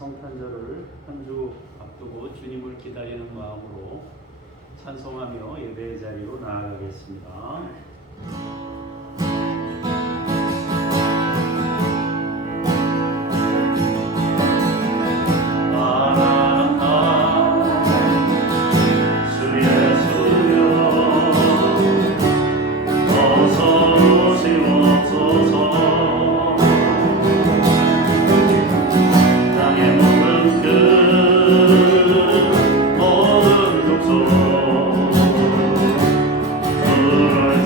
성탄절을 한 주 앞두고 주님을 기다리는 마음으로 찬송하며 예배의 자리로 나아가겠습니다.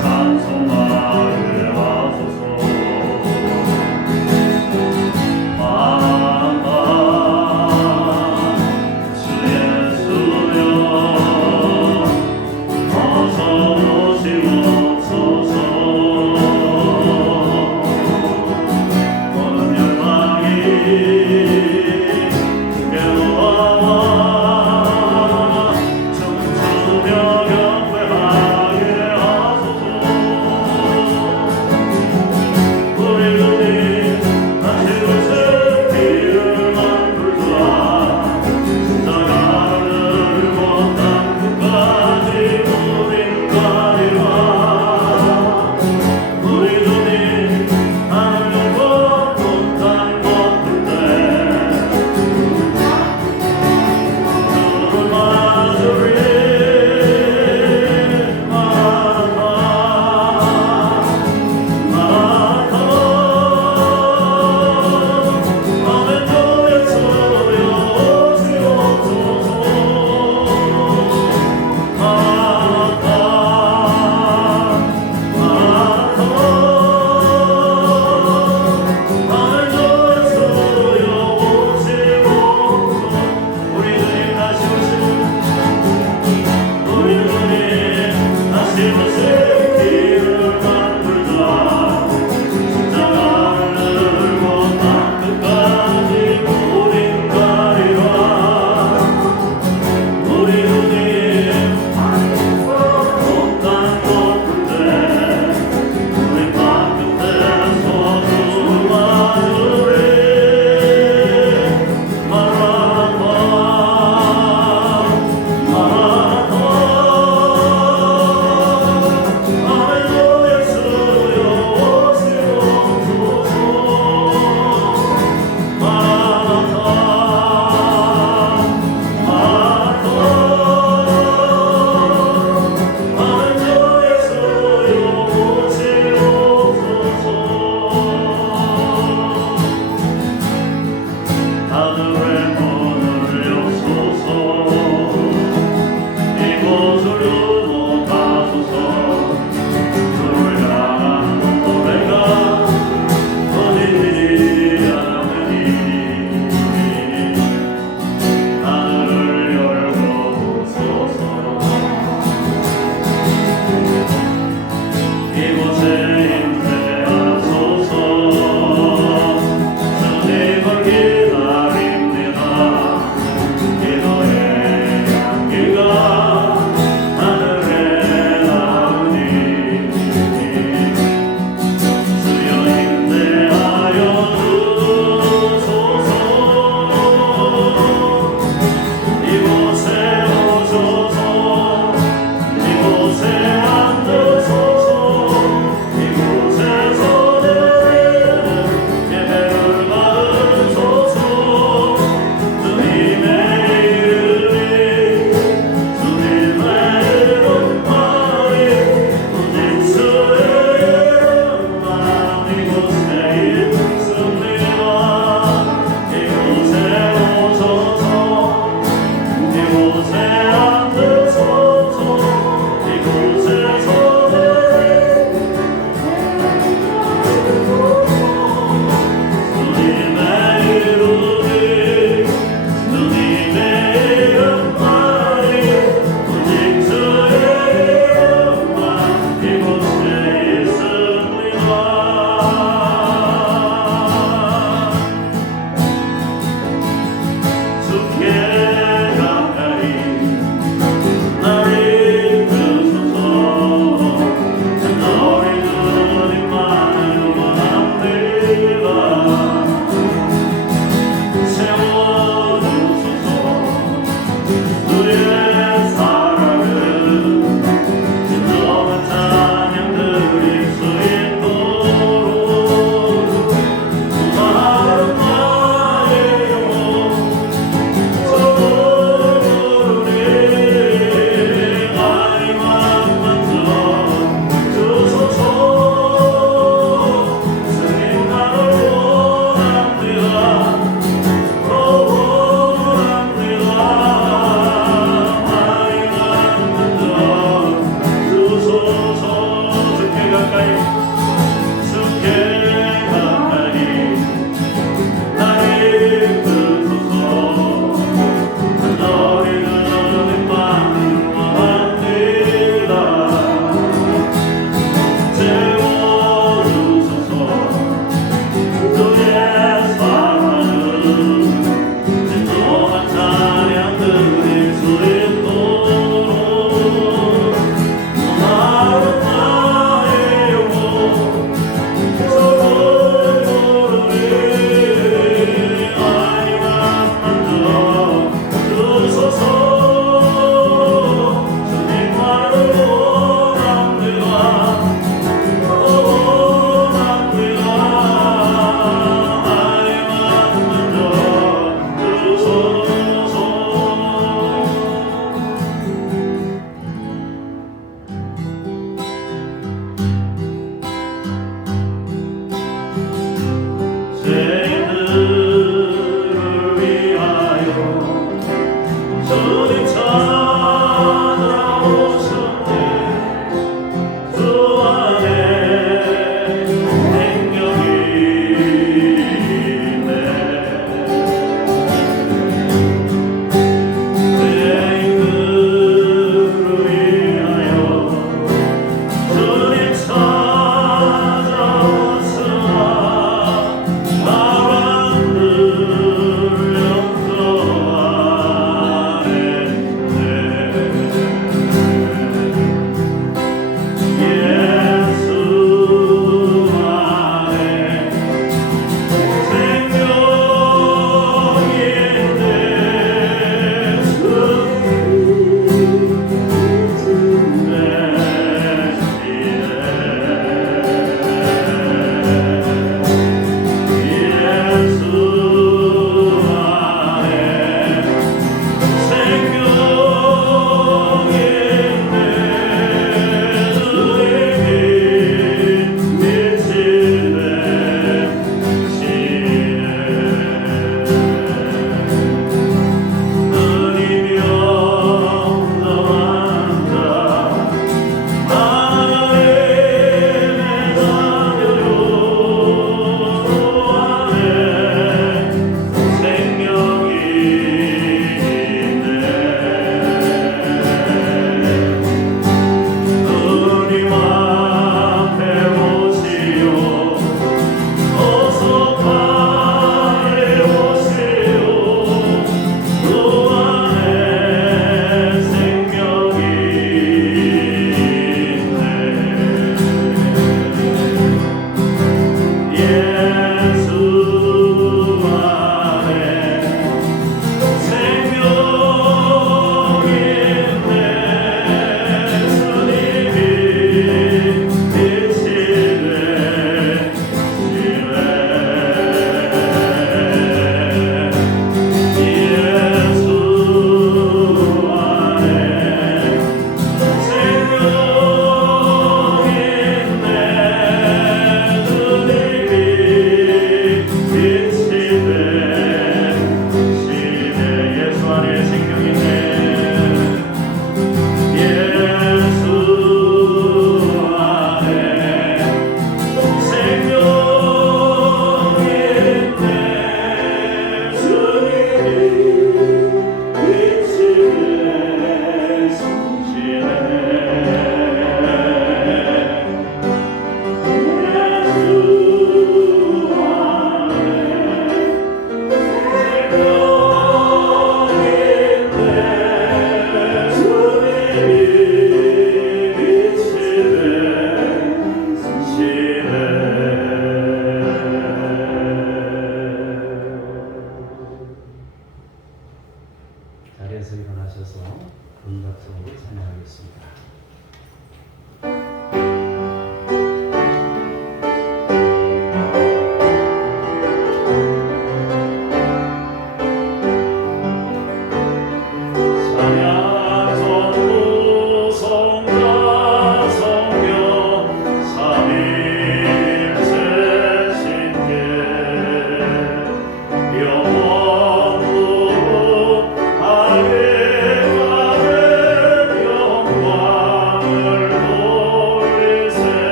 찬송하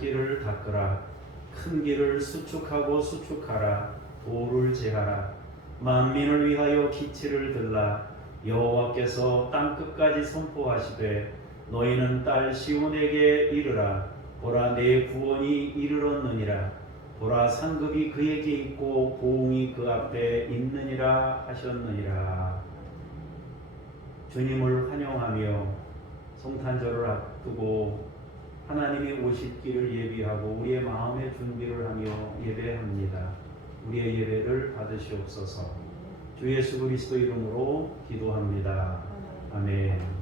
길을 닦으라. 큰 길을 수축하고 수축하라. 돌을 제하라. 만민을 위하여 기치를 들라. 여호와께서 땅 끝까지 선포하시되 너희는 딸 시온에게 이르라. 보라, 내 구원이 이르렀느니라. 보라, 상급이 그에게 있고 보응이 그 앞에 있느니라 하셨느니라. 주님을 환영하며 성탄절을 앞두고 하나님이 오실 길을 예비하고 우리의 마음의 준비를 하며 예배합니다. 우리의 예배를 받으시옵소서. 주 예수 그리스도 이름으로 기도합니다. 아멘.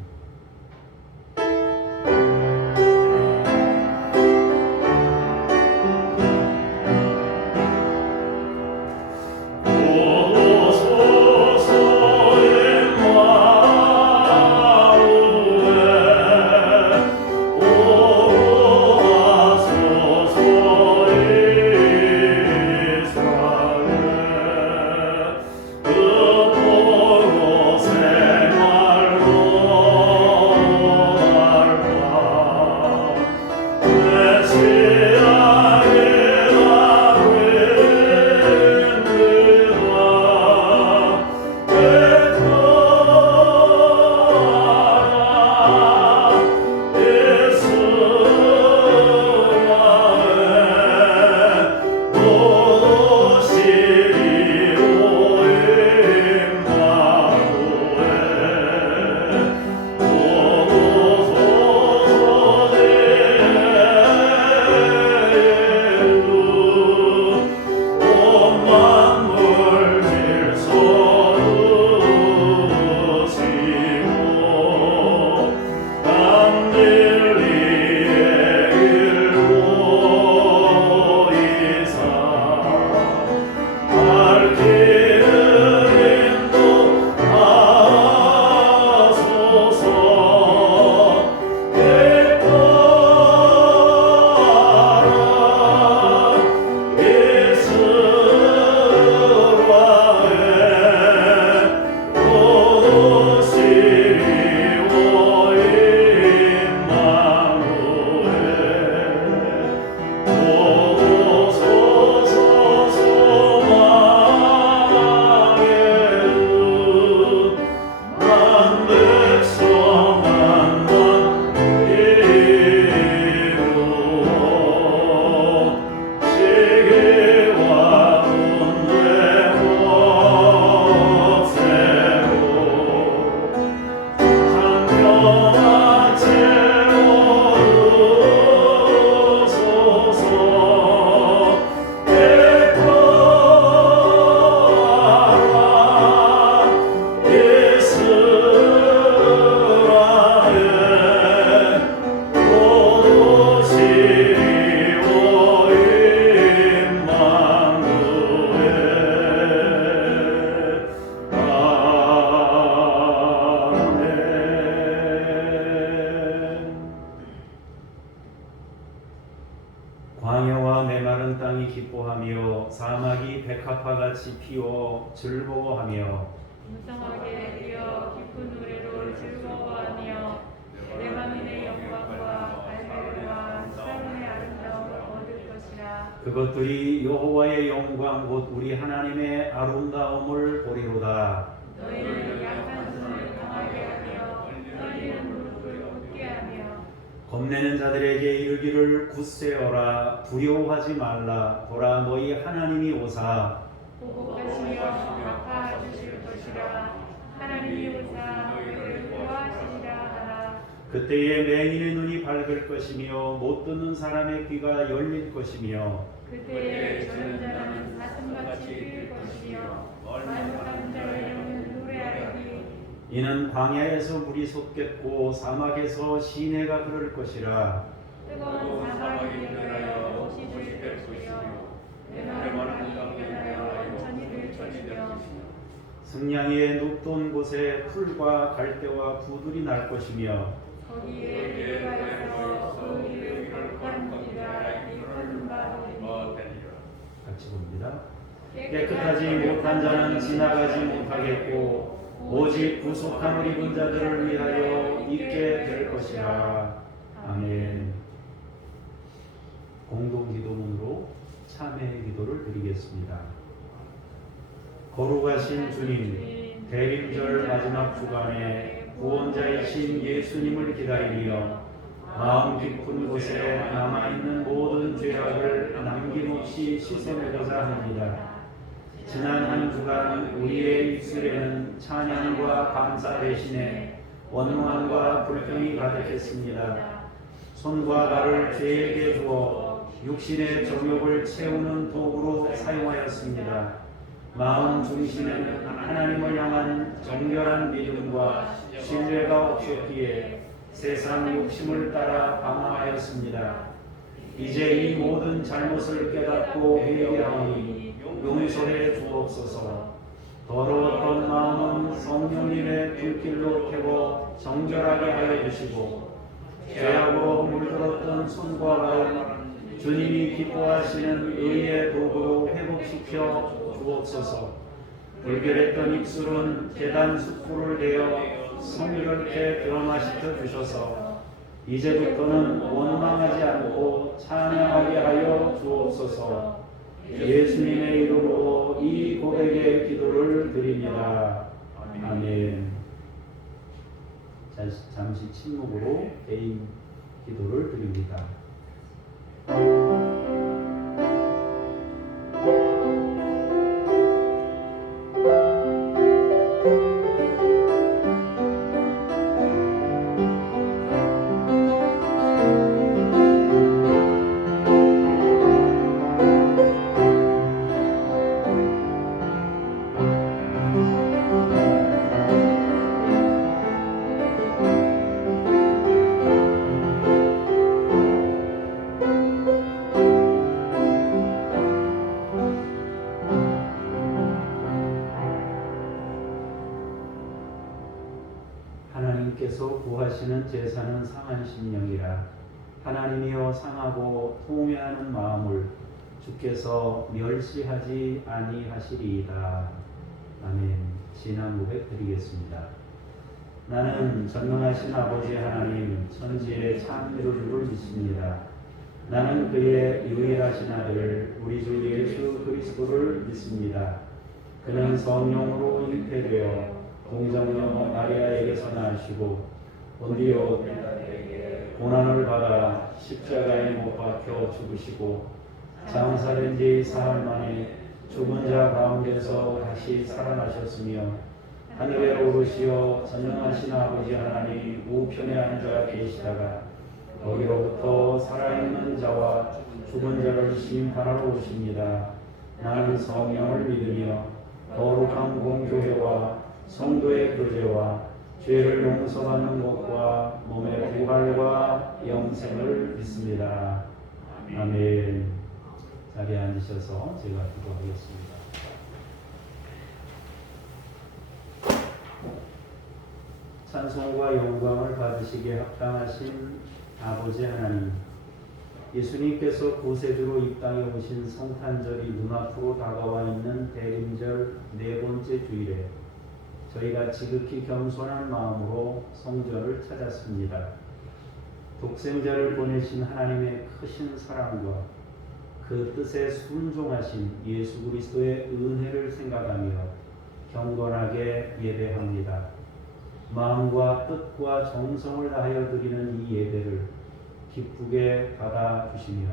광야와 메마른 땅이 기뻐하며 사막이 백합화같이 피어 즐거워하며 무성하게 뛰어 기쁜 노래로 즐거워하며 레바논의 영광과 갈멜과 사론의 아름다움을 얻을 것이라. 그것들이 여호와의 영광 곧 우리 하나님의 아름다움을 보리로다. 너희는 약한 손을 강하게 하며 떨리는 무릎을 굳게 하며 겁내는 자들에게 이르기를 굳세어라. 두려워하지 말라. 보라, 너희 하나님이 오사 보복하시며 갚아주실 것이라. 하나님이 오사 너희를 구하시리라 하라. 그때에 맹인의 눈이 밝을 것이며 못 듣는 사람의 귀가 열릴 것이며 그때에 저는 자는 사슴같이 뛸 것이며 말못하는 자의 영은 노래하리니 이는 광야에서 물이 솟겠고 사막에서 시내가 흐를 것이라. 뜨거운 사막이 변하여 옷이 될 것이며 메마른 땅이 변하여 원천이 될 것이며 승냥이의 눕던 곳에 풀과 갈대와 부들이 날 것이며 거기에 들어가서 그 일을 걷건지라 이쁜 바로니. 같이 봅니다. 깨끗하지 못한 자는 지나가지 못하겠고 오직 구속함을 입은 자들을 위하여 있게 될 것이라. 아멘. 공동기도문으로 참회의 기도를 드리겠습니다. 거룩하신 주님, 대림절 마지막 주간에 구원자이신 예수님을 기다리며 마음 깊은 곳에 남아있는 모든 죄악을 남김없이 씻어내고자 합니다. 지난 한 주간 우리의 입술에는 찬양과 감사 대신에 원망과 불평이 가득했습니다. 손과 발을 죄에게 주어 육신의 정욕을 채우는 도구로 사용하였습니다. 마음 중심에는 하나님을 향한 정결한 믿음과 신뢰가 없었기에 세상 욕심을 따라 방황하였습니다. 이제 이 모든 잘못을 깨닫고 회개하오니 용서해 주옵소서. 더러웠던 마음은 성령님의 불길로 태워 정결하게 하여 주시고, 죄악으로 물들었던 손과 발은 주님이 기뻐하시는 의의 도구로 회복시켜 주옵소서. 불결했던 입술은 제단 숯불을 대어 성결케 드러나시켜 주셔서 이제부터는 원망하지 않고 찬양하게 하여 주옵소서. 예수님의 이름으로 이 고백의 기도를 드립니다. 아멘. 잠시 침묵으로 개인 기도를 드립니다. 하나님께서 구하시는 제사는 상한 심령이라. 하나님이여 상하고 통회하는 마음을 주께서 멸시하지 아니하시리이다. 아멘. 신앙 고백 드리겠습니다. 나는 전능하신 아버지 하나님 천지의 참 이루주를 믿습니다. 나는 그의 유일하신 아들 우리 주 예수 그리스도를 믿습니다. 그는 성령으로 잉태되어 동정녀 마리아에게서 나시고 본디오 고난을 받아 십자가에 못 박혀 죽으시고 장사된 지 사흘 만에 죽은 자 가운데서 다시 살아나셨으며 하늘에 오르시어 전능하신 아버지 하나님 우편에 앉아 계시다가 거기로부터 살아있는 자와 죽은 자를 심판하러 오십니다. 나는 성령을 믿으며 거룩한 공교회와 성도의 교제와 죄를 용서받는 것과 몸의 부활과 영생을 믿습니다. 아멘. 자리에 앉으셔서 제가 기도하겠습니다. 찬송과 영광을 받으시기에 합당하신 아버지 하나님, 예수님께서 구세주로 이 땅에 오신 성탄절이 눈앞으로 다가와 있는 대림절 네 번째 주일에 저희가 지극히 겸손한 마음으로 성전을 찾았습니다. 독생자를 보내신 하나님의 크신 사랑과 그 뜻에 순종하신 예수 그리스도의 은혜를 생각하며 경건하게 예배합니다. 마음과 뜻과 정성을 다하여 드리는 이 예배를 기쁘게 받아주시며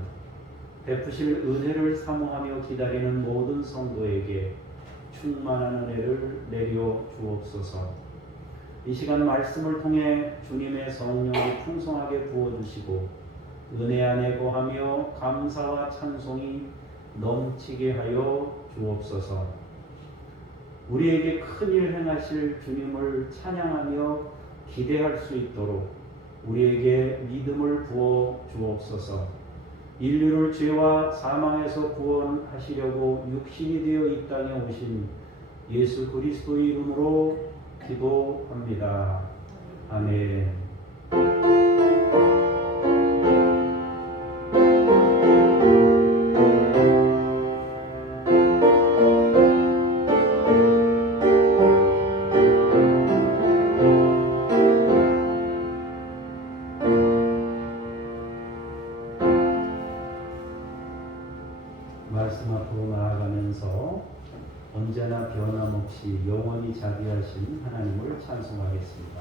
베푸실 은혜를 사모하며 기다리는 모든 성도에게 충만한 은혜를 내려 주옵소서. 이 시간 말씀을 통해 주님의 성령을 풍성하게 부어주시고 은혜 안에 거하며 감사와 찬송이 넘치게 하여 주옵소서. 우리에게 큰일 행하실 주님을 찬양하며 기대할 수 있도록 우리에게 믿음을 부어 주옵소서. 인류를 죄와 사망에서 구원하시려고 육신이 되어 이 땅에 오신 예수 그리스도의 이름으로 기도합니다. 아멘. 말씀 앞으로 나아가면서 언제나 변함없이 영원히 자비하신 하나님을 찬송하겠습니다.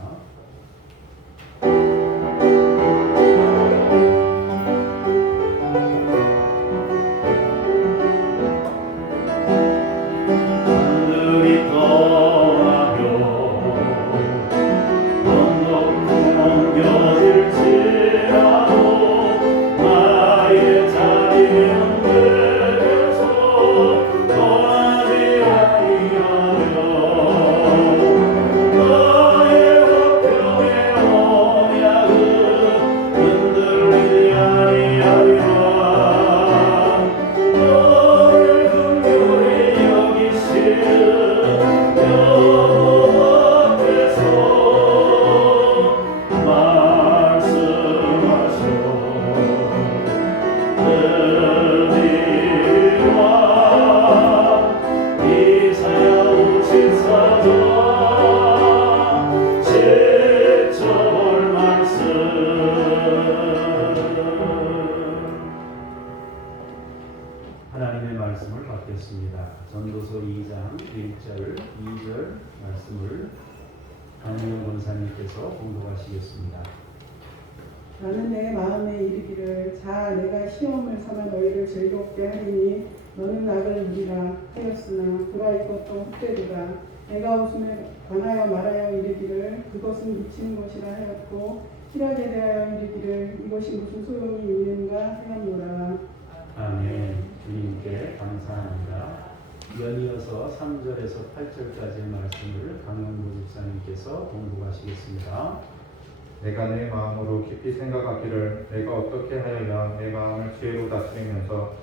하나님의 말씀을 받겠습니다. 전도서 2장 1절, 2절 말씀을 강민영 권사님께서 공독하시겠습니다. 나는 내 마음에 이르기를 자 내가 시험을 삼아 너희를 즐겁게 하리니 너는 낙을 누리라 하였으나 그가 이것도 헛되도다. 내가 웃음에 관하여 말하여 이르기를 그것은 미치는 것이라 하였고 실학에 대하여 이르기를 이것이 무슨 소용이 있는가 하였노라. 아멘. 주님께 감사합니다. 연이어서 3절에서 8절까지의 말씀을 강영구 집사님께서 공독하시겠습니다. 내가 내 마음으로 깊이 생각하기를 내가 어떻게 하여야 내 마음을 지혜로 다스리면서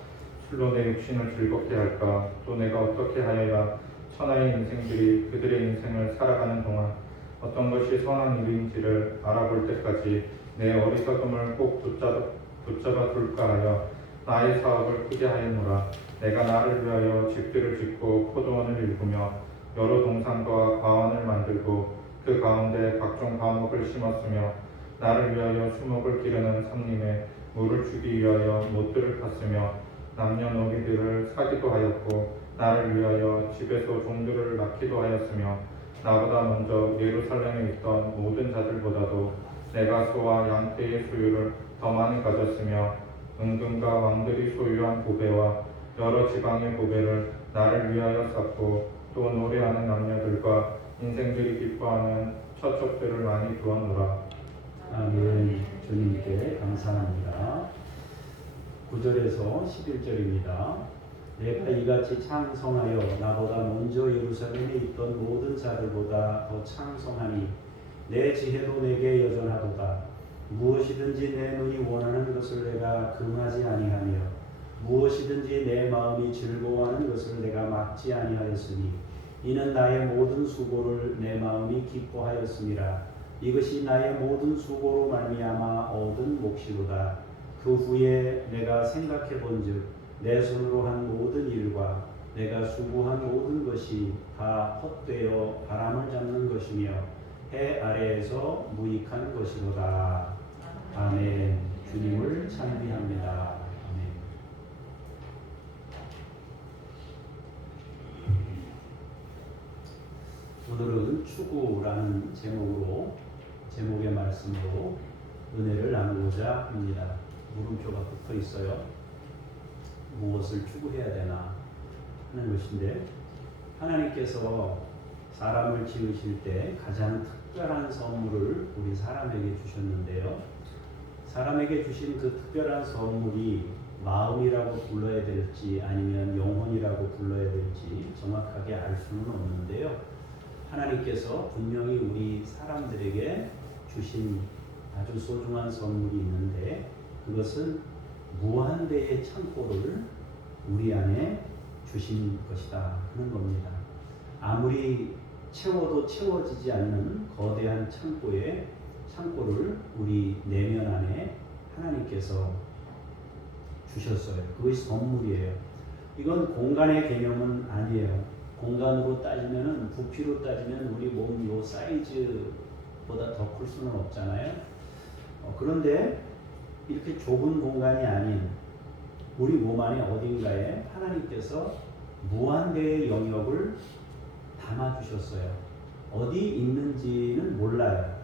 술로 내 육신을 즐겁게 할까? 또 내가 어떻게 하여야 천하의 인생들이 그들의 인생을 살아가는 동안 어떤 것이 선한 일인지를 알아볼 때까지 내 어리석음을 꼭 붙잡아 둘까 하여 나의 사업을 크게 하였노라. 내가 나를 위하여 집들을 짓고 포도원을 일구며 여러 동산과 과원을 만들고 그 가운데 각종 과목을 심었으며 나를 위하여 수목을 기르는 삼림에 물을 주기 위하여 못들을 팠으며 남녀노비들을 사기도 하였고 나를 위하여 집에서 종들을 낳기도 하였으며 나보다 먼저 예루살렘에 있던 모든 자들보다도 내가 소와 양떼의 소유를 더 많이 가졌으며 은금과 왕들이 소유한 보배와 여러 지방의 보배를 나를 위하여 쌓고 또 노래하는 남녀들과 인생들이 기뻐하는 처첩들을 많이 두었노라. 아멘. 주님께 감사합니다. 9절에서 11절입니다. 내가 이같이 창성하여 나보다 먼저 예루살렘에 있던 모든 자들보다 더 창성하니 내 지혜도 내게 여전하도다. 무엇이든지 내 눈이 원하는 것을 내가 금하지 아니하며 무엇이든지 내 마음이 즐거워하는 것을 내가 막지 아니하였으니 이는 나의 모든 수고를 내 마음이 기뻐하였음이라. 이것이 나의 모든 수고로 말미암아 얻은 몫이로다. 그 후에 내가 생각해 본즉 내 손으로 한 모든 일과 내가 수고한 모든 것이 다 헛되어 바람을 잡는 것이며 해 아래에서 무익한 것이로다. 아멘. 주님을 찬미합니다. 아멘. 오늘은 추구라는 제목의 말씀으로 은혜를 나누고자 합니다. 물음표가 붙어 있어요. 무엇을 추구해야 되나 하는 것인데, 하나님께서 사람을 지으실 때 가장 특별한 선물을 우리 사람에게 주셨는데요. 사람에게 주신 그 특별한 선물이 마음이라고 불러야 될지 아니면 영혼이라고 불러야 될지 정확하게 알 수는 없는데요. 하나님께서 분명히 우리 사람들에게 주신 아주 소중한 선물이 있는데, 그것은 무한대의 창고를 우리 안에 주신 것이다 하는 겁니다. 아무리 채워도 채워지지 않는 거대한 창고를 우리 내면 안에 하나님께서 주셨어요. 그것이 선물이에요. 이건 공간의 개념은 아니에요. 공간으로 따지면은, 부피로 따지면 우리 몸 요 사이즈보다 더 클 수는 없잖아요. 그런데 이렇게 좁은 공간이 아닌 우리 몸 안에 어딘가에 하나님께서 무한대의 영역을 담아주셨어요. 어디 있는지는 몰라요.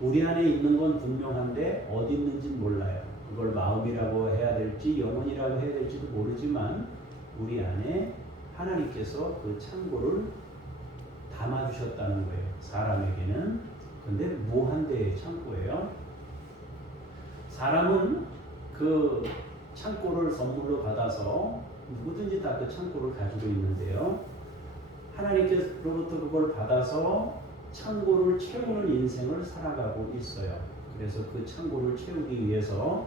우리 안에 있는 건 분명한데 어디 있는지는 몰라요. 그걸 마음이라고 해야 될지 영혼이라고 해야 될지도 모르지만 우리 안에 하나님께서 그 창고를 담아주셨다는 거예요. 사람에게는. 근데 무한대의 창고예요. 사람은 그 창고를 선물로 받아서 누구든지 다 그 창고를 가지고 있는데요. 하나님께로부터 그걸 받아서 창고를 채우는 인생을 살아가고 있어요. 그래서 그 창고를 채우기 위해서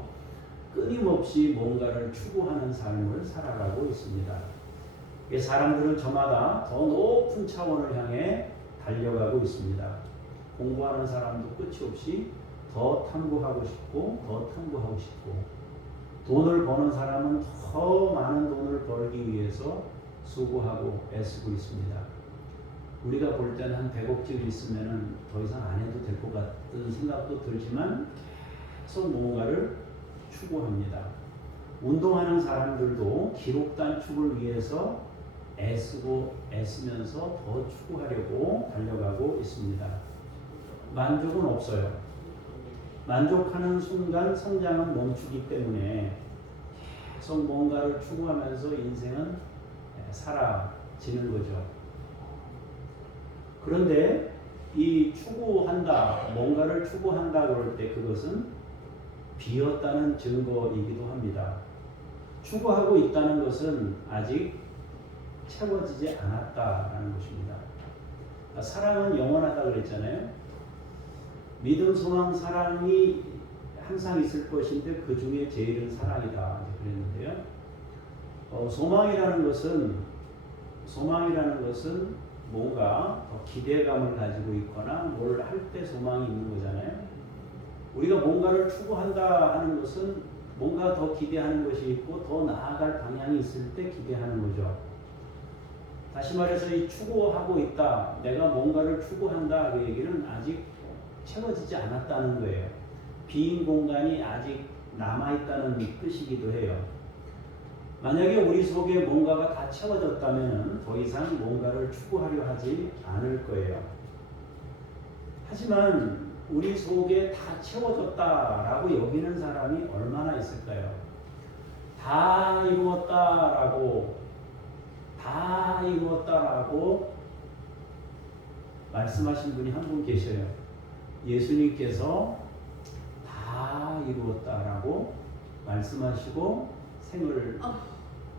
끊임없이 뭔가를 추구하는 삶을 살아가고 있습니다. 사람들은 저마다 더 높은 차원을 향해 달려가고 있습니다. 공부하는 사람도 끝이 없이 더 탐구하고 싶고 더 탐구하고 싶고, 돈을 버는 사람은 더 많은 돈을 벌기 위해서 수고하고 애쓰고 있습니다. 우리가 볼 때는 한 100억쯤 있으면 더 이상 안 해도 될 것 같은 생각도 들지만 계속 뭔가를 추구합니다. 운동하는 사람들도 기록 단축을 위해서 애쓰고 애쓰면서 더 추구하려고 달려가고 있습니다. 만족은 없어요. 만족하는 순간 성장은 멈추기 때문에 계속 뭔가를 추구하면서 인생은 사라지는 거죠. 그런데 이 추구한다, 뭔가를 추구한다 그럴 때 그것은 비었다는 증거이기도 합니다. 추구하고 있다는 것은 아직 채워지지 않았다라는 것입니다. 사랑은 영원하다 그랬잖아요. 믿음, 소망, 사랑이 항상 있을 것인데 그 중에 제일은 사랑이다 그랬는데요. 소망이라는 것은 뭔가 더 기대감을 가지고 있거나 뭘 할 때 소망이 있는 거잖아요. 우리가 뭔가를 추구한다 하는 것은 뭔가 더 기대하는 것이 있고 더 나아갈 방향이 있을 때 기대하는 거죠. 다시 말해서 이 추구하고 있다, 내가 뭔가를 추구한다 그 얘기는 아직 채워지지 않았다는 거예요. 빈 공간이 아직 남아있다는 뜻이기도 해요. 만약에 우리 속에 뭔가가 다 채워졌다면 더 이상 뭔가를 추구하려 하지 않을 거예요. 하지만 우리 속에 다 채워졌다라고 여기는 사람이 얼마나 있을까요? 다 이루었다라고 말씀하신 분이 한 분 계셔요. 예수님께서 다 이루었다라고 말씀하시고 생을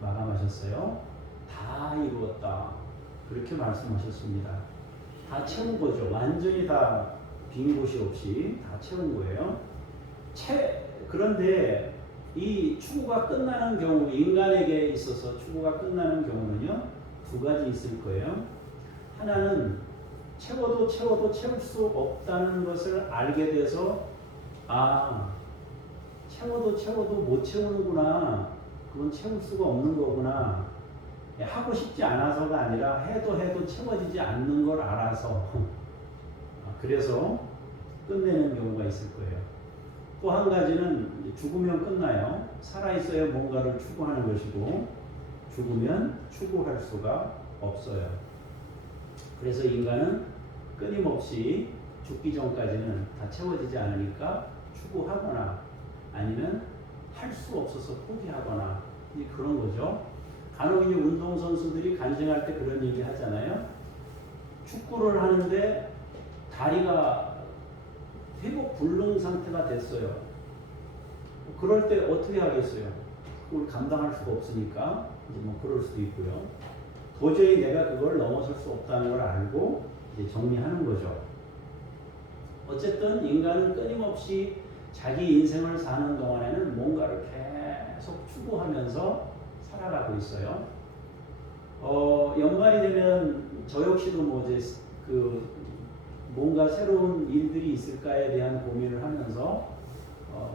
마감하셨어요. 다 이루었다. 그렇게 말씀하셨습니다. 다 채운 거죠. 완전히 다 빈 곳이 없이 다 채운 거예요. 그런데 이 추구가 끝나는 경우, 인간에게 있어서 추구가 끝나는 경우는요, 두 가지 있을 거예요. 하나는 채워도 채울 수 없다는 것을 알게 돼서 채워도 못 채우는구나. 그건 채울 수가 없는 거구나. 하고 싶지 않아서가 아니라 해도 채워지지 않는 걸 알아서 그래서 끝내는 경우가 있을 거예요. 또 한 가지는 죽으면 끝나요. 살아있어야 뭔가를 추구하는 것이고 죽으면 추구할 수가 없어요. 그래서 인간은 끊임없이 죽기 전까지는 다 채워지지 않으니까 추구하거나 아니면 할 수 없어서 포기하거나 그런 거죠. 간혹 이제 운동선수들이 간증할 때 그런 얘기 하잖아요. 축구를 하는데 다리가 회복 불능 상태가 됐어요. 그럴 때 어떻게 하겠어요? 그걸 감당할 수가 없으니까 이제 그럴 수도 있고요. 도저히 내가 그걸 넘어설 수 없다는 걸 알고 이제 정리하는 거죠. 어쨌든 인간은 끊임없이 자기 인생을 사는 동안에는 뭔가를 계속 추구하면서 살아가고 있어요. 연말이 되면 저 역시도 뭔가 새로운 일들이 있을까에 대한 고민을 하면서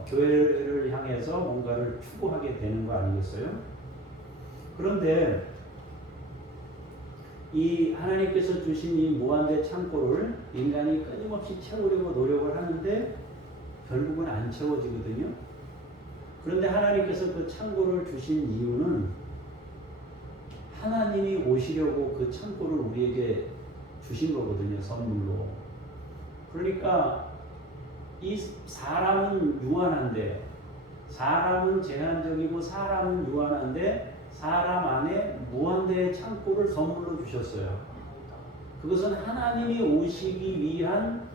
교회를 향해서 뭔가를 추구하게 되는 거 아니겠어요? 그런데 이 하나님께서 주신 이 무한대 창고를 인간이 끊임없이 채우려고 노력을 하는데 결국은 안 채워지거든요. 그런데 하나님께서 그 창고를 주신 이유는 하나님이 오시려고 그 창고를 우리에게 주신 거거든요. 선물로. 그러니까 이 사람은 유한한데, 사람은 제한적이고 사람은 유한한데 사람 안에 무한대의 창고를 선물로 주셨어요. 그것은 하나님이 오시기 위한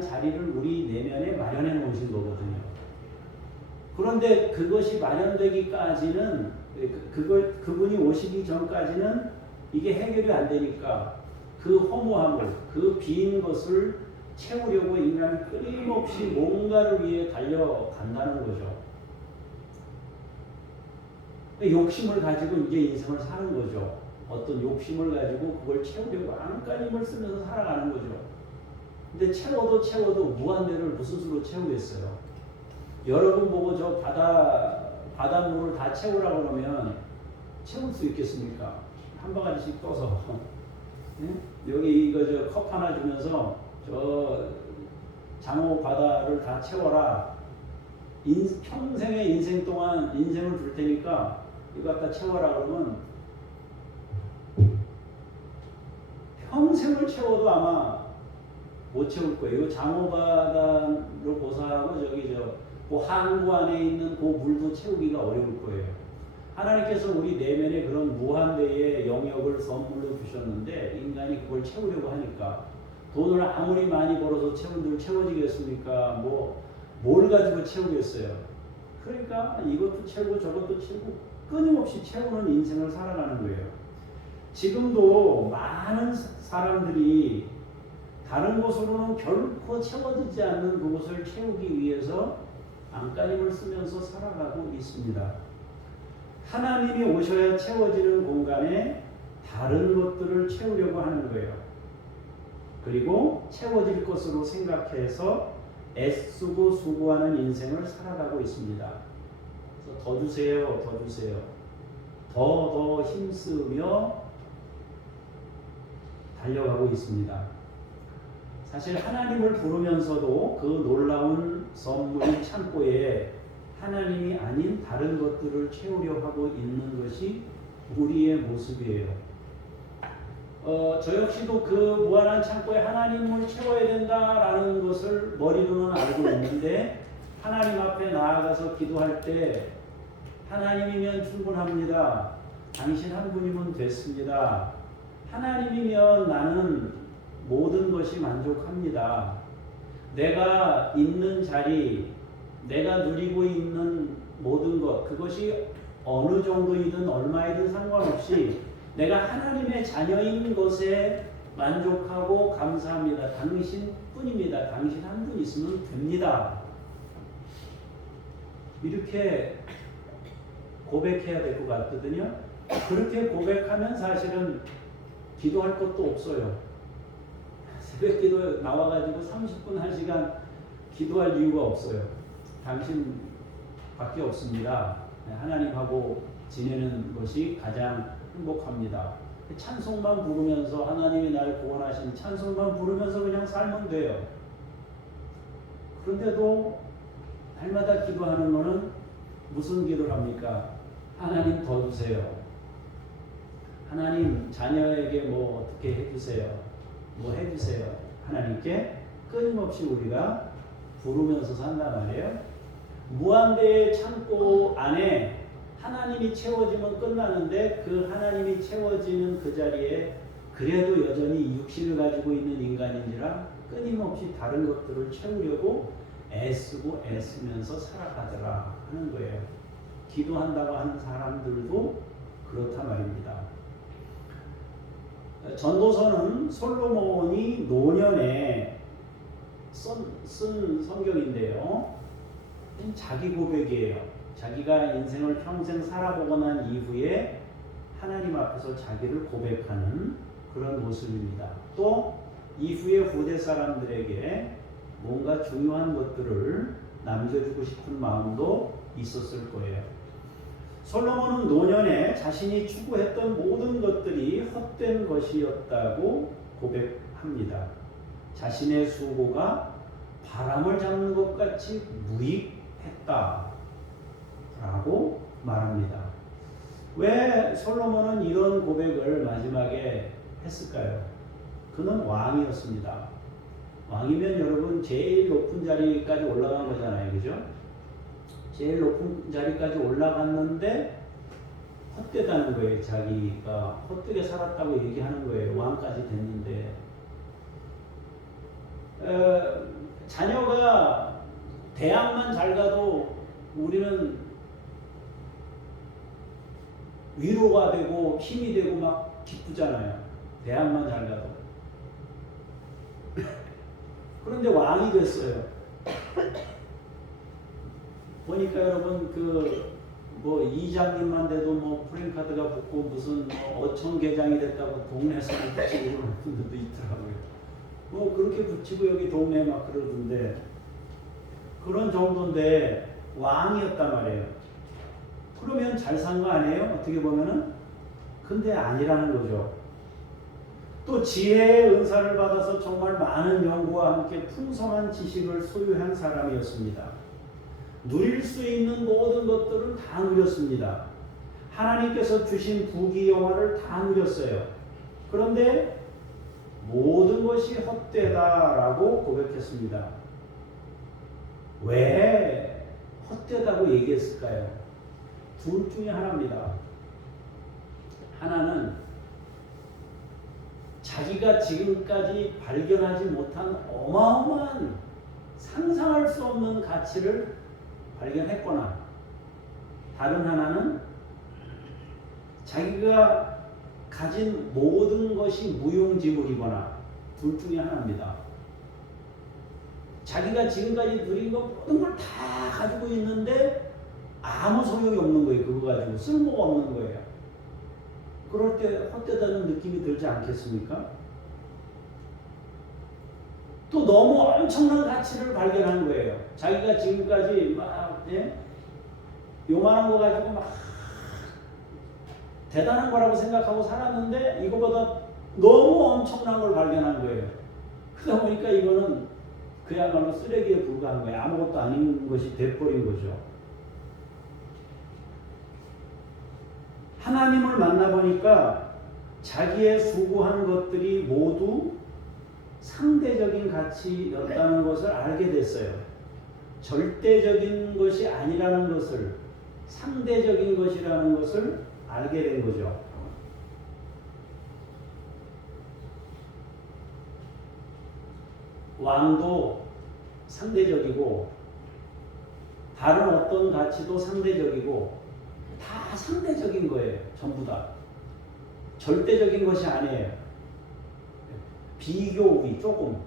자리를 우리 내면에 마련해 놓으신 거거든요. 그런데 그것이 마련되기까지는, 그분이 오시기 전까지는 이게 해결이 안 되니까 그 허무함을, 그 빈 것을 채우려고 인간이 끊임없이 뭔가를 위해 달려간다는 거죠. 욕심을 가지고 이제 인생을 사는 거죠. 어떤 욕심을 가지고 그걸 채우려고 안간힘을 쓰면서 살아가는 거죠. 근데 채워도 무한대를 무슨 수로 채우겠어요? 여러분 보고 저 바닷물을 다 채우라고 그러면 채울 수 있겠습니까? 한 바가지씩 떠서. 예? 여기 이거 저 컵 하나 주면서 저 장호 바다를 다 채워라. 평생의 인생 동안 인생을 줄 테니까 이거 갖다 채워라 그러면 평생을 채워도 아마 못 채울 거예요. 이 장호 바다를 고사하고 그 항구 안에 있는 그 물도 채우기가 어려울 거예요. 하나님께서 우리 내면에 그런 무한대의 영역을 선물로 주셨는데 인간이 그걸 채우려고 하니까 돈을 아무리 많이 벌어서 채워지겠습니까? 뭘 가지고 채우겠어요? 그러니까 이것도 채우고 저것도 채우고 끊임없이 채우는 인생을 살아가는 거예요. 지금도 많은 사람들이 다른 곳으로는 결코 채워지지 않는 그곳을 채우기 위해서 안간힘을 쓰면서 살아가고 있습니다. 하나님이 오셔야 채워지는 공간에 다른 것들을 채우려고 하는 거예요. 그리고 채워질 것으로 생각해서 애쓰고 수고하는 인생을 살아가고 있습니다. 그래서 더 주세요, 더 주세요. 더 힘쓰며 달려가고 있습니다. 사실 하나님을 부르면서도 그 놀라운 선물인 창고에 하나님이 아닌 다른 것들을 채우려 하고 있는 것이 우리의 모습이에요. 저 역시도 그 무한한 창고에 하나님을 채워야 된다라는 것을 머리로는 알고 있는데 하나님 앞에 나아가서 기도할 때 하나님이면 충분합니다. 당신 한 분이면 됐습니다. 하나님이면 나는 모든 것이 만족합니다. 내가 있는 자리, 내가 누리고 있는 모든 것, 그것이 어느 정도이든 얼마이든 상관없이 내가 하나님의 자녀인 것에 만족하고 감사합니다. 당신뿐입니다. 당신 한 분 있으면 됩니다. 이렇게 고백해야 될 것 같거든요. 그렇게 고백하면 사실은 기도할 것도 없어요. 새벽 기도 나와가지고 30분, 1시간 기도할 이유가 없어요. 당신밖에 없습니다. 하나님하고 지내는 것이 가장 행복합니다. 찬송만 부르면서 하나님이 나를 구원하신 찬송만 부르면서 그냥 살면 돼요. 그런데도 날마다 기도하는 거는 무슨 기도를 합니까? 하나님 더 주세요. 하나님 자녀에게 어떻게 해주세요. 해주세요. 하나님께 끊임없이 우리가 부르면서 산단 말이에요. 무한대의 창고 안에 하나님이 채워지면 끝나는데 그 하나님이 채워지는 그 자리에 그래도 여전히 육신을 가지고 있는 인간인지라 끊임없이 다른 것들을 채우려고 애쓰고 애쓰면서 살아가더라 하는 거예요. 기도한다고 하는 사람들도 그렇단 말입니다. 전도서는 솔로몬이 노년에 쓴 성경인데요. 자기 고백이에요. 자기가 인생을 평생 살아보고 난 이후에 하나님 앞에서 자기를 고백하는 그런 모습입니다. 또 이후에 후대 사람들에게 뭔가 중요한 것들을 남겨주고 싶은 마음도 있었을 거예요. 솔로몬은 노년에 자신이 추구했던 모든 것들이 헛된 것이었다고 고백합니다. 자신의 수고가 바람을 잡는 것 같이 무익했다 라고 말합니다. 왜 솔로몬은 이런 고백을 마지막에 했을까요? 그는 왕이었습니다. 왕이면 여러분 제일 높은 자리까지 올라간 거잖아요. 그죠? 제일 높은 자리까지 올라갔는데 헛되다는 거예요. 자기가 헛되게 살았다고 얘기하는 거예요. 왕까지 됐는데 자녀가 대학만 잘 가도 우리는 위로가 되고 힘이 되고 막 기쁘잖아요. 대학만 잘 가도. 그런데 왕이 됐어요. 보니까 여러분 뭐 이장님만 돼도 뭐 프랭카드가 붙고 무슨 뭐 어촌계장이 됐다고 동네에서 붙이고 그러는 분들도 있더라고요. 뭐 그렇게 붙이고 여기 동네에 막 그러던데 그런 정도인데 왕이었단 말이에요. 그러면 잘 산 거 아니에요? 어떻게 보면은. 근데 아니라는 거죠. 또 지혜의 은사를 받아서 정말 많은 연구와 함께 풍성한 지식을 소유한 사람이었습니다. 누릴 수 있는 모든 것들은 다 누렸습니다. 하나님께서 주신 부귀영화를 다 누렸어요. 그런데 모든 것이 헛되다라고 고백했습니다. 왜 헛되다고 얘기했을까요? 둘 중에 하나입니다. 하나는 자기가 지금까지 발견하지 못한 어마어마한 상상할 수 없는 가치를 발견했거나, 다른 하나는 자기가 가진 모든 것이 무용지물이거나, 둘 중에 하나입니다. 자기가 지금까지 누린 거 모든 걸 다 가지고 있는데 아무 소용이 없는 거예요. 그거 가지고 쓸모가 없는 거예요. 그럴 때 헛되다는 느낌이 들지 않겠습니까? 또 너무 엄청난 가치를 발견한 거예요. 자기가 지금까지 막 요만한 거 가지고 막 대단한 거라고 생각하고 살았는데 이거보다 너무 엄청난 걸 발견한 거예요. 그러다 보니까 이거는 그야말로 쓰레기에 불과한 거예요. 아무것도 아닌 것이 돼버린 거죠. 하나님을 만나보니까 자기의 수고한 것들이 모두 상대적인 가치였다는 것을 알게 됐어요. 절대적인 것이 아니라는 것을, 상대적인 것이라는 것을 알게 된 거죠. 왕도 상대적이고 다른 어떤 가치도 상대적이고 다 상대적인 거예요. 전부 다. 절대적인 것이 아니에요. 비교우위 조금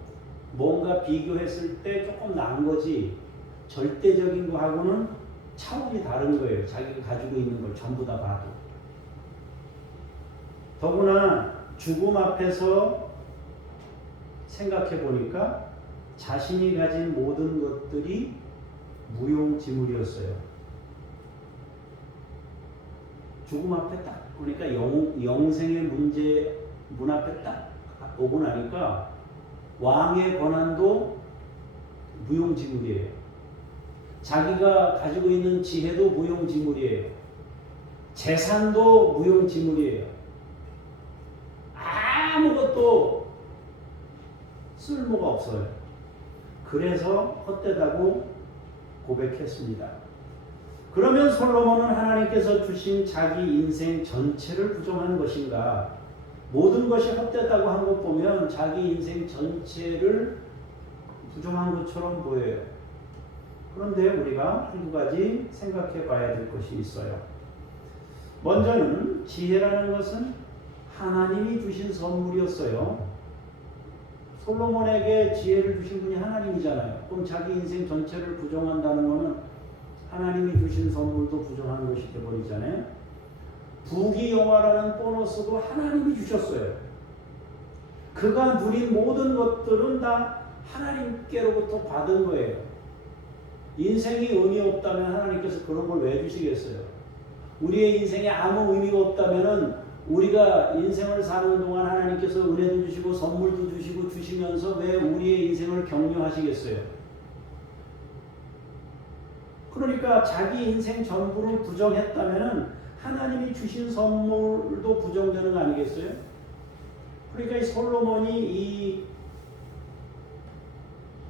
뭔가 비교했을 때 조금 나은 거지 절대적인 거하고는 차원이 다른 거예요. 자기가 가지고 있는 걸 전부 다 봐도. 더구나 죽음 앞에서 생각해 보니까 자신이 가진 모든 것들이 무용지물이었어요. 죽음 앞에 딱 그러니까 영생의 문제 문 앞에 딱 오고 나니까 왕의 권한도 무용지물이에요. 자기가 가지고 있는 지혜도 무용지물이에요. 재산도 무용지물이에요. 아무것도 쓸모가 없어요. 그래서 헛되다고 고백했습니다. 그러면 솔로몬은 하나님께서 주신 자기 인생 전체를 부정한 것인가? 모든 것이 헛되다고 한 것 보면 자기 인생 전체를 부정한 것처럼 보여요. 그런데 우리가 한두 가지 생각해 봐야 될 것이 있어요. 먼저는 지혜라는 것은 하나님이 주신 선물이었어요. 솔로몬에게 지혜를 주신 분이 하나님이잖아요. 그럼 자기 인생 전체를 부정한다는 것은 하나님이 주신 선물도 부정한 것이 되어버리잖아요. 부귀영화라는 보너스도 하나님이 주셨어요. 그가 누린 모든 것들은 다 하나님께로부터 받은 거예요. 인생이 의미 없다면 하나님께서 그런 걸 왜 주시겠어요? 우리의 인생에 아무 의미가 없다면 우리가 인생을 사는 동안 하나님께서 은혜도 주시고 선물도 주시고 주시면서 왜 우리의 인생을 격려하시겠어요? 그러니까 자기 인생 전부를 부정했다면은 하나님이 주신 선물도 부정되는 거 아니겠어요? 그러니까 이 솔로몬이 이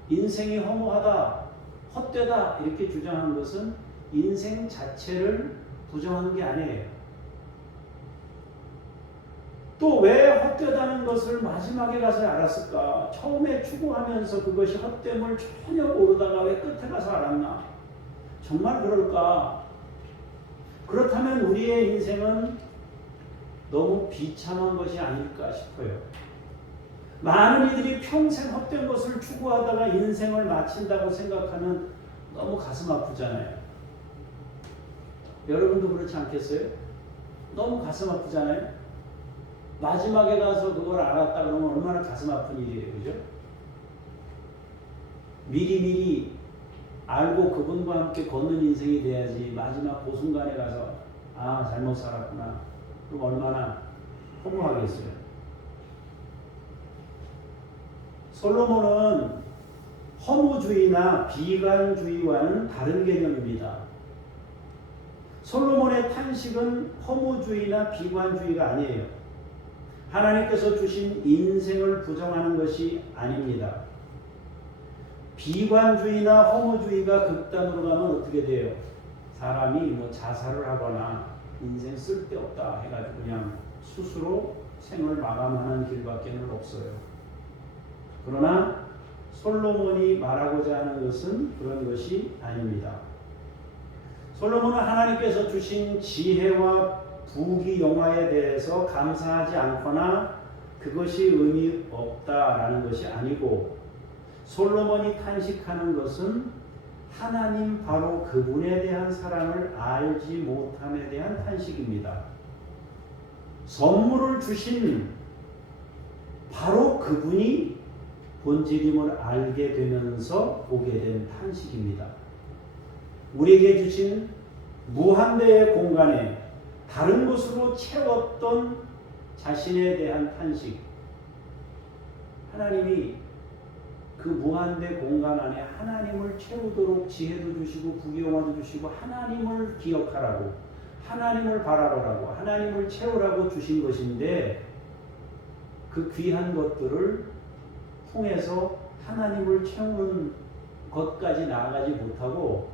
인생이 허무하다, 헛되다 이렇게 주장한 것은 인생 자체를 부정한 게 아니에요. 또 왜 헛되다는 것을 마지막에 가서 알았을까? 처음에 추구하면서 그것이 헛됨을 전혀 모르다가 왜 끝에 가서 알았나? 정말 그럴까? 그렇다면 우리의 인생은 너무 비참한 것이 아닐까 싶어요. 많은 이들이 평생 헛된 것을 추구하다가 인생을 마친다고 생각하면 너무 가슴 아프잖아요. 여러분도 그렇지 않겠어요? 너무 가슴 아프잖아요. 마지막에 가서 그걸 알았다 그러면 얼마나 가슴 아픈 일이에요. 그죠? 미리미리 알고 그분과 함께 걷는 인생이 돼야지 마지막 그 순간에 가서 아 잘못 살았구나. 그럼 얼마나 허무하겠어요. 솔로몬은 허무주의나 비관주의와는 다른 개념입니다. 솔로몬의 탄식은 허무주의나 비관주의가 아니에요. 하나님께서 주신 인생을 부정하는 것이 아닙니다. 비관주의나 허무주의가 극단으로 가면 어떻게 돼요? 사람이 뭐 자살을 하거나 인생 쓸데없다 해가지고 그냥 스스로 생을 마감하는 길밖에 없어요. 그러나 솔로몬이 말하고자 하는 것은 그런 것이 아닙니다. 솔로몬은 하나님께서 주신 지혜와 부귀영화에 대해서 감사하지 않거나 그것이 의미 없다라는 것이 아니고 솔로몬이 탄식하는 것은 하나님 바로 그분에 대한 사랑을 알지 못함에 대한 탄식입니다. 선물을 주신 바로 그분이 본질임을 알게 되면서 보게 된 탄식입니다. 우리에게 주신 무한대의 공간에 다른 것으로 채웠던 자신에 대한 탄식. 하나님이 그 무한대 공간 안에 하나님을 채우도록 지혜도 주시고 부귀영화도 주시고 하나님을 기억하라고 하나님을 바라보라고 하나님을 채우라고 주신 것인데 그 귀한 것들을 통해서 하나님을 채우는 것까지 나아가지 못하고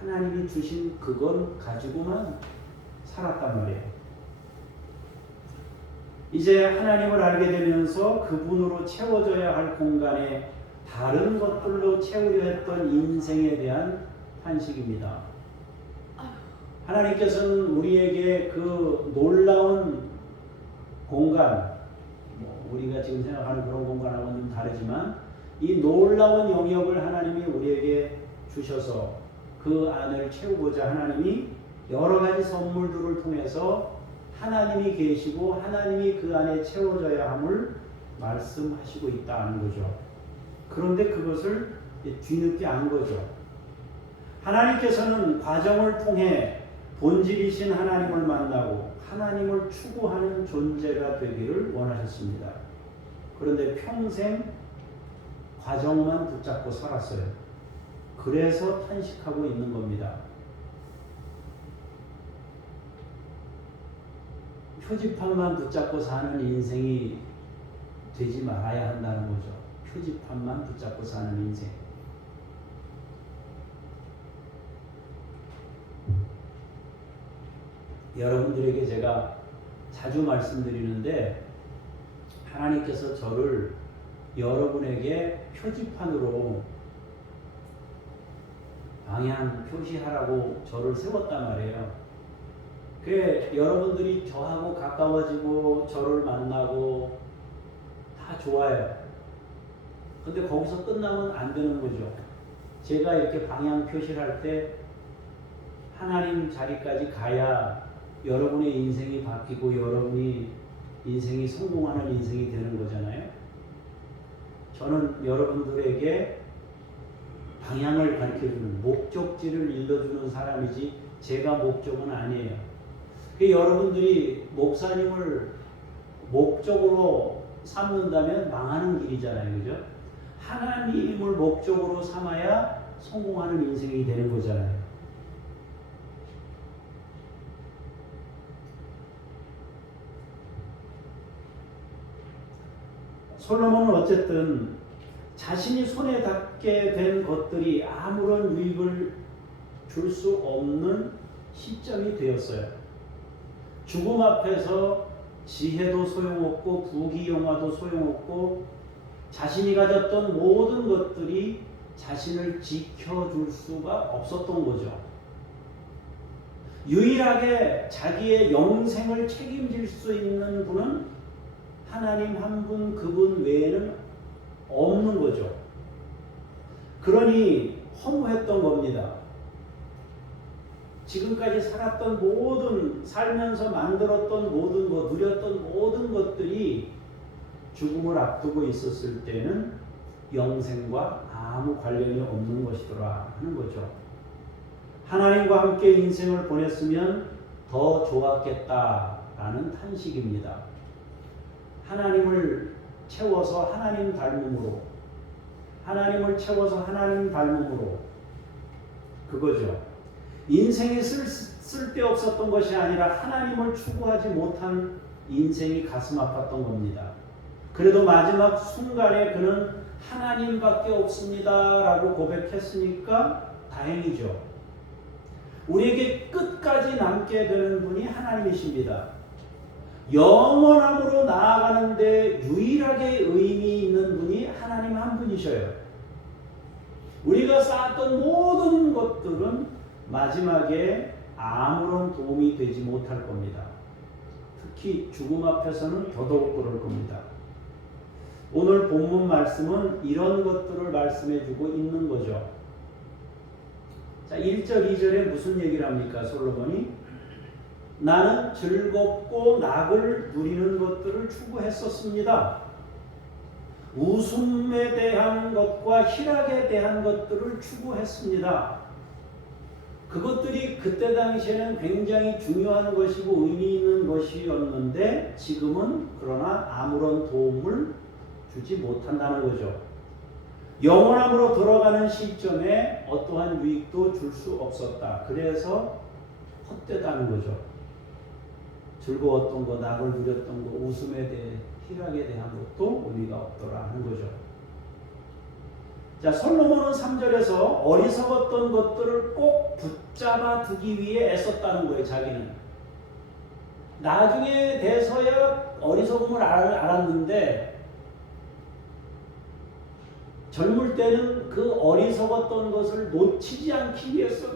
하나님이 주신 그건 가지고만 살았단 말이에요. 이제 하나님을 알게 되면서 그분으로 채워져야 할 공간에 다른 것들로 채우려 했던 인생에 대한 탄식입니다. 하나님께서는 우리에게 그 놀라운 공간, 우리가 지금 생각하는 그런 공간하고는 좀 다르지만 이 놀라운 영역을 하나님이 우리에게 주셔서 그 안을 채우고자 하나님이 여러 가지 선물들을 통해서 하나님이 계시고 하나님이 그 안에 채워져야 함을 말씀하시고 있다는 거죠. 그런데 그것을 뒤늦게 안 거죠. 하나님께서는 과정을 통해 본질이신 하나님을 만나고 하나님을 추구하는 존재가 되기를 원하셨습니다. 그런데 평생 과정만 붙잡고 살았어요. 그래서 탄식하고 있는 겁니다. 표지판만 붙잡고 사는 인생이 되지 말아야 한다는 거죠. 표지판만 붙잡고 사는 인생. 여러분들에게 제가 자주 말씀드리는데 하나님께서 저를 여러분에게 표지판으로 방향 표시하라고 저를 세웠단 말이에요. 그래 여러분들이 저하고 가까워지고 저를 만나고 다 좋아요. 근데 거기서 끝나면 안 되는 거죠. 제가 이렇게 방향 표시를 할 때 하나님 자리까지 가야 여러분의 인생이 바뀌고 여러분이 인생이 성공하는 인생이 되는 거잖아요. 저는 여러분들에게 방향을 가르쳐주는 목적지를 일러주는 사람이지 제가 목적은 아니에요. 여러분들이 목사님을 목적으로 삼는다면 망하는 길이잖아요. 그죠? 하나님을 목적으로 삼아야 성공하는 인생이 되는 거잖아요. 솔로몬은 어쨌든 자신이 손에 닿게 된 것들이 아무런 유익을 줄 수 없는 시점이 되었어요. 죽음 앞에서 지혜도 소용없고 부귀영화도 소용없고 자신이 가졌던 모든 것들이 자신을 지켜줄 수가 없었던 거죠. 유일하게 자기의 영생을 책임질 수 있는 분은 하나님 한 분, 그분 외에는 없는 거죠. 그러니 허무했던 겁니다. 지금까지 살았던 모든, 살면서 만들었던 모든 것, 누렸던 모든 것들이 죽음을 앞두고 있었을 때는 영생과 아무 관련이 없는 것이더라 하는 거죠. 하나님과 함께 인생을 보냈으면 더 좋았겠다라는 탄식입니다. 하나님을 채워서 하나님 닮음으로, 하나님을 채워서 하나님 닮음으로, 그거죠. 인생이 쓸데없었던 것이 아니라 하나님을 추구하지 못한 인생이 가슴 아팠던 겁니다. 그래도 마지막 순간에 그는 하나님밖에 없습니다 라고 고백했으니까 다행이죠. 우리에게 끝까지 남게 되는 분이 하나님이십니다. 영원함으로 나아가는데 유일하게 의미 있는 분이 하나님 한 분이셔요. 우리가 쌓았던 모든 것들은 마지막에 아무런 도움이 되지 못할 겁니다. 특히 죽음 앞에서는 더더욱 그럴 겁니다. 오늘 본문 말씀은 이런 것들을 말씀해 주고 있는 거죠. 자, 1절, 2절에 무슨 얘기를 합니까? 솔로몬이 나는 즐겁고 낙을 누리는 것들을 추구했었습니다. 웃음에 대한 것과 희락에 대한 것들을 추구했습니다. 그것들이 그때 당시에는 굉장히 중요한 것이고 의미 있는 것이었는데 지금은 그러나 아무런 도움을 주지 못한다는 거죠. 영원함으로 들어가는 시점에 어떠한 유익도 줄 수 없었다. 그래서 헛되다는 거죠. 즐거웠던 것, 낙을 누렸던 것, 웃음에 대해 희락에 대한 것도 의미가 없더라 하는 거죠. 자, 솔로몬은 3절에서 어리석었던 것들을 꼭 붙잡아 두기 위해 애썼다는 거예요. 자기는 나중에 돼서야 어리석음을 알았는데 젊을 때는 그 어리석었던 것을 놓치지 않기 위해서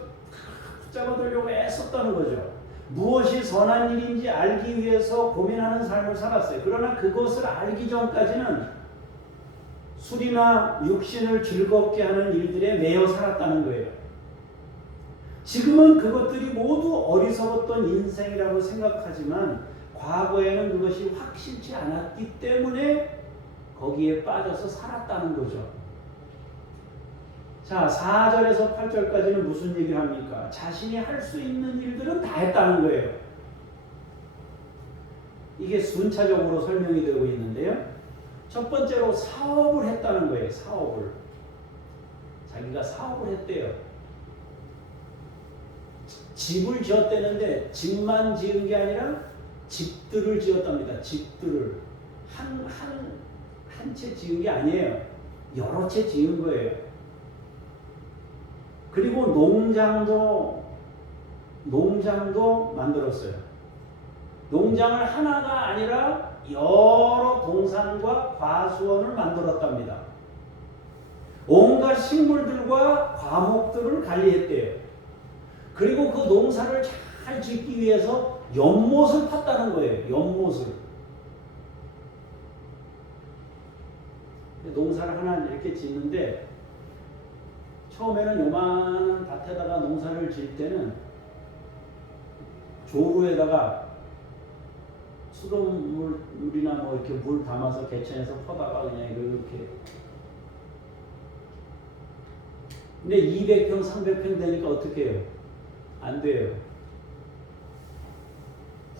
붙잡아 두려고 애썼다는 거죠. 무엇이 선한 일인지 알기 위해서 고민하는 삶을 살았어요. 그러나 그것을 알기 전까지는 술이나 육신을 즐겁게 하는 일들에 매여 살았다는 거예요. 지금은 그것들이 모두 어리석었던 인생이라고 생각하지만 과거에는 그것이 확실치 않았기 때문에 거기에 빠져서 살았다는 거죠. 자, 4절에서 8절까지는 무슨 얘기를 합니까? 자신이 할 수 있는 일들은 다 했다는 거예요. 이게 순차적으로 설명이 되고 있는데요. 첫 번째로 사업을 했다는 거예요. 사업을. 자기가 사업을 했대요. 집을 지었다는데 집만 지은 게 아니라 집들을 지었답니다. 집들을. 한 채 지은 게 아니에요. 여러 채 지은 거예요. 그리고 농장도 만들었어요. 농장을 하나가 아니라 여러 동산과 과수원을 만들었답니다. 온갖 식물들과 과목들을 관리했대요. 그리고 그 농사를 잘 짓기 위해서 연못을 팠다는 거예요. 연못을. 농사를 하나 이렇게 짓는데 처음에는 요만한 밭에다가 농사를 지을 때는 조루에다가 수돗물이나 뭐 이렇게 물 담아서 개천에서 퍼다가 그냥 이렇게. 근데 200평, 300평 되니까 어떻게 해요? 안 돼요.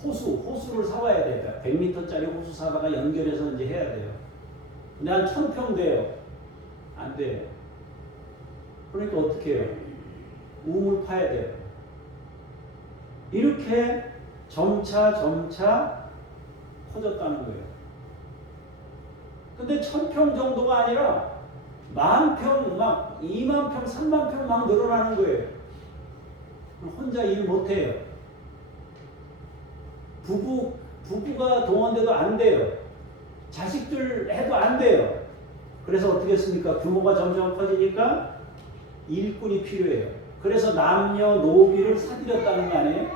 호수를 사와야 돼요. 100m짜리 호수 사다가 연결해서 이제 해야 돼요. 근데 한 1000평 돼요. 안 돼요. 그러니까 어떻게 해요? 우물 파야 돼요. 이렇게 점차 커졌다는 거예요. 근데 1000평 정도가 아니라 10,000평, 막 20,000평, 30,000평 막 늘어나는 거예요. 혼자 일 못해요. 부부가 동원돼도 안 돼요. 자식들 해도 안 돼요. 그래서 어떻게 했습니까? 규모가 점점 커지니까 일꾼이 필요해요. 그래서 남녀 노비를 사들였다는 거 아니에요?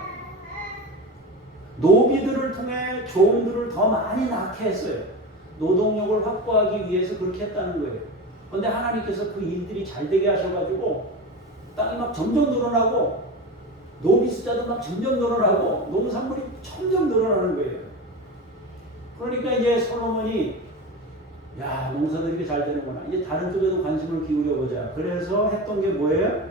노비들을 통해 종들을 더 많이 낳게 했어요. 노동력을 확보하기 위해서 그렇게 했다는 거예요. 그런데 하나님께서 그 일들이 잘 되게 하셔가지고 땅이 막 점점 늘어나고 노비 숫자도 막 점점 늘어나고 농산물이 점점 늘어나는 거예요. 그러니까 이제 솔로몬이 야, 농사들이 이렇게 잘 되는구나. 이제 다른 쪽에도 관심을 기울여 보자. 그래서 했던 게 뭐예요?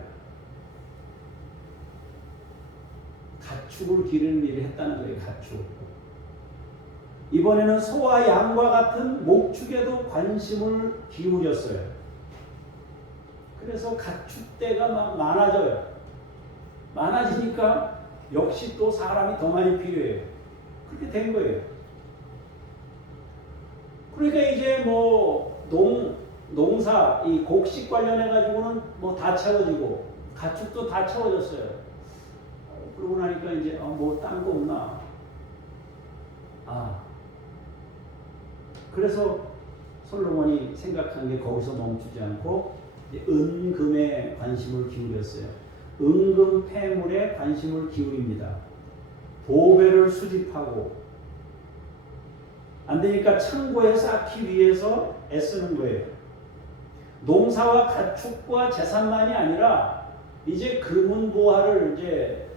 가축을 기르는 일을 했다는 거예요. 가축. 이번에는 소와 양과 같은 목축에도 관심을 기울였어요. 그래서 가축대가 막 많아져요. 많아지니까 역시 또 사람이 더 많이 필요해요. 그렇게 된 거예요. 그러니까 이제 뭐 농사, 이 곡식 관련해 가지고는 뭐 다 채워지고 가축도 다 채워졌어요. 그러고 나니까 이제 뭐 딴 거 없나? 그래서 솔로몬이 생각한 게 거기서 멈추지 않고 은금에 관심을 기울였어요. 은금 폐물에 관심을 기울입니다. 보배를 수집하고 안 되니까 창고에 쌓기 위해서 애쓰는 거예요. 농사와 가축과 재산만이 아니라 이제 금은보화를 이제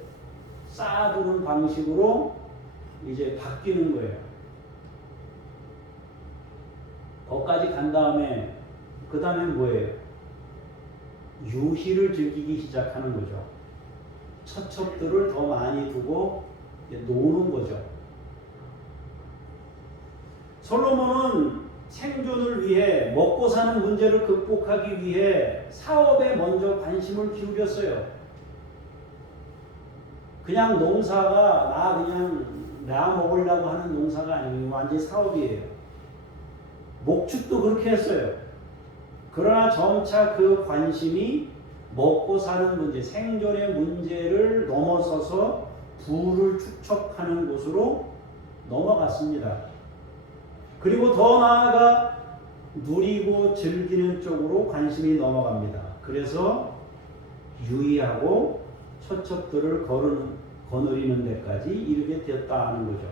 쌓아두는 방식으로 이제 바뀌는 거예요. 거기까지 간 다음에 그 다음엔 뭐예요? 유희를 즐기기 시작하는 거죠. 처첩들을 더 많이 두고 노는 거죠. 솔로몬은 생존을 위해 먹고 사는 문제를 극복하기 위해 사업에 먼저 관심을 기울였어요. 그냥 농사가 나 먹으려고 하는 농사가 아니고 완전히 사업이에요. 목축도 그렇게 했어요. 그러나 점차 그 관심이 먹고 사는 문제, 생존의 문제를 넘어서서 부를 축적하는 곳으로 넘어갔습니다. 그리고 더 나아가 누리고 즐기는 쪽으로 관심이 넘어갑니다. 그래서 유의하고 처첩들을 거느리는 데까지 이르게 되었다는 거죠.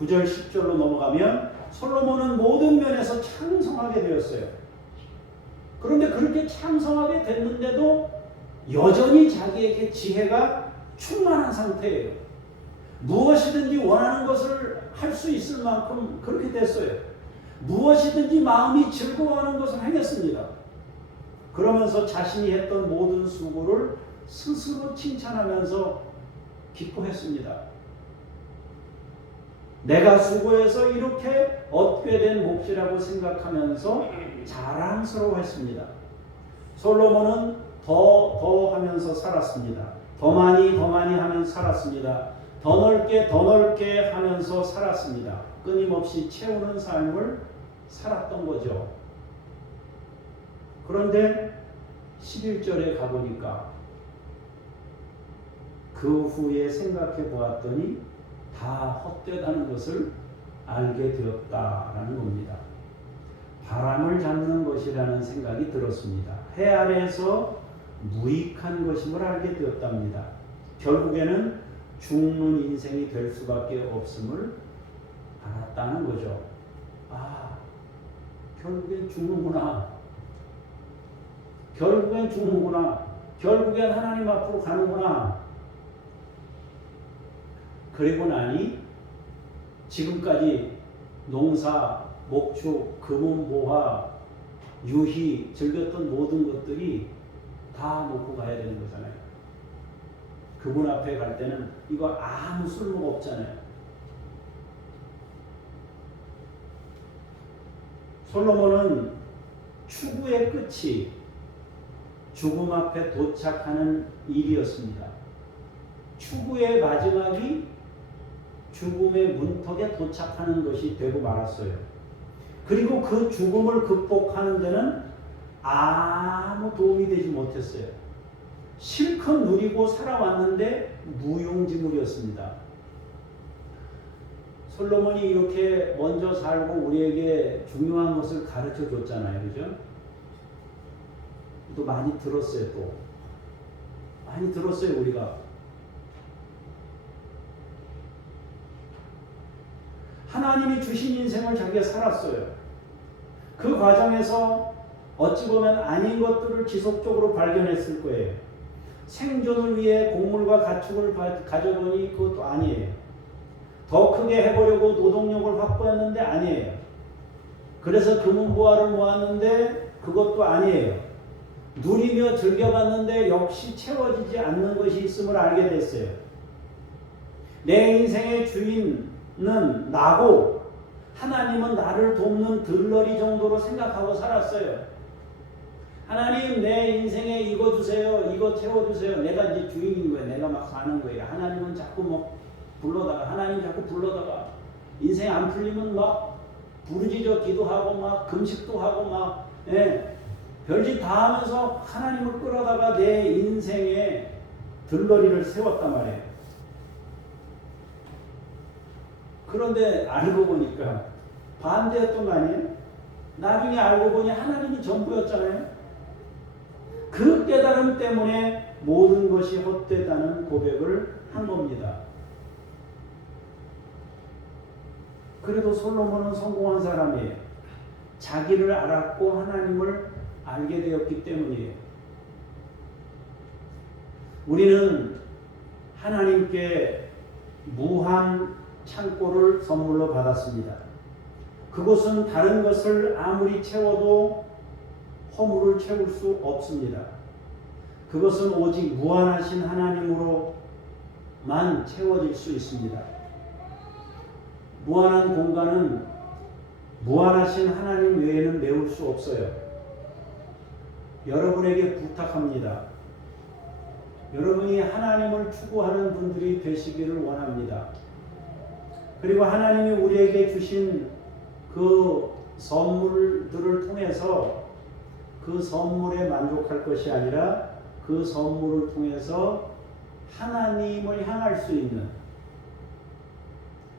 9절 10절로 넘어가면 솔로몬은 모든 면에서 창성하게 되었어요. 그런데 그렇게 창성하게 됐는데도 여전히 자기에게 지혜가 충만한 상태예요. 무엇이든지 원하는 것을 할 수 있을 만큼 그렇게 됐어요. 무엇이든지 마음이 즐거워하는 것을 행했습니다. 그러면서 자신이 했던 모든 수고를 스스로 칭찬하면서 기뻐했습니다. 내가 수고해서 이렇게 얻게 된 몫이라고 생각하면서 자랑스러워했습니다. 솔로몬은 더 하면서 살았습니다. 더 많이 하면서 살았습니다. 더 넓게 하면서 살았습니다. 끊임없이 채우는 삶을 살았던 거죠. 그런데 11절에 가보니까 그 후에 생각해 보았더니 다 헛되다는 것을 알게 되었다라는 겁니다. 바람을 잡는 것이라는 생각이 들었습니다. 해 아래에서 무익한 것임을 알게 되었답니다. 결국에는 죽는 인생이 될 수밖에 없음을 알았다는 거죠. 결국엔 죽는구나. 결국엔 하나님 앞으로 가는구나. 그리고 나니 지금까지 농사, 목축, 금은보화, 유희 즐겼던 모든 것들이 다 놓고 가야 되는 거잖아요. 그분 앞에 갈 때는 이거 아무 쓸모가 없잖아요. 솔로몬은 추구의 끝이 죽음 앞에 도착하는 일이었습니다. 추구의 마지막이 죽음의 문턱에 도착하는 것이 되고 말았어요. 그리고 그 죽음을 극복하는 데는 아무 도움이 되지 못했어요. 실컷 누리고 살아왔는데 무용지물이었습니다. 솔로몬이 이렇게 먼저 살고 우리에게 중요한 것을 가르쳐 줬잖아요. 그죠? 또 많이 들었어요. 또 많이 들었어요. 우리가 하나님이 주신 인생을 자기가 살았어요. 그 과정에서 어찌 보면 아닌 것들을 지속적으로 발견했을 거예요. 생존을 위해 곡물과 가축을 가져보니 그것도 아니에요. 더 크게 해보려고 노동력을 확보했는데 아니에요. 그래서 금은보화를 모았는데 그것도 아니에요. 누리며 즐겨봤는데 역시 채워지지 않는 것이 있음을 알게 됐어요. 내 인생의 주인은 나고 하나님은 나를 돕는 들러리 정도로 생각하고 살았어요. 하나님 내 인생에 이거 주세요. 이거 채워주세요. 내가 이제 주인인 거예요. 내가 막 사는 거예요. 하나님은 자꾸 뭐 하나님 자꾸 불러다가 인생 안 풀리면 막 부르짖어 기도하고 막 금식도 하고 막 별짓 다 하면서 하나님을 끌어다가 내 인생에 들러리를 세웠단 말이에요. 그런데 알고 보니까 반대였던 거 아니에요? 나중에 알고 보니 하나님이 전부였잖아요. 그 깨달음 때문에 모든 것이 헛되다는 고백을 한 겁니다. 그래도 솔로몬은 성공한 사람이에요. 자기를 알았고 하나님을 알게 되었기 때문이에요. 우리는 하나님께 무한 창고를 선물로 받았습니다. 그곳은 다른 것을 아무리 채워도 허물을 채울 수 없습니다. 그것은 오직 무한하신 하나님으로만 채워질 수 있습니다. 무한한 공간은 무한하신 하나님 외에는 메울 수 없어요. 여러분에게 부탁합니다. 여러분이 하나님을 추구하는 분들이 되시기를 원합니다. 그리고 하나님이 우리에게 주신 그 선물들을 통해서 그 선물에 만족할 것이 아니라 그 선물을 통해서 하나님을 향할 수 있는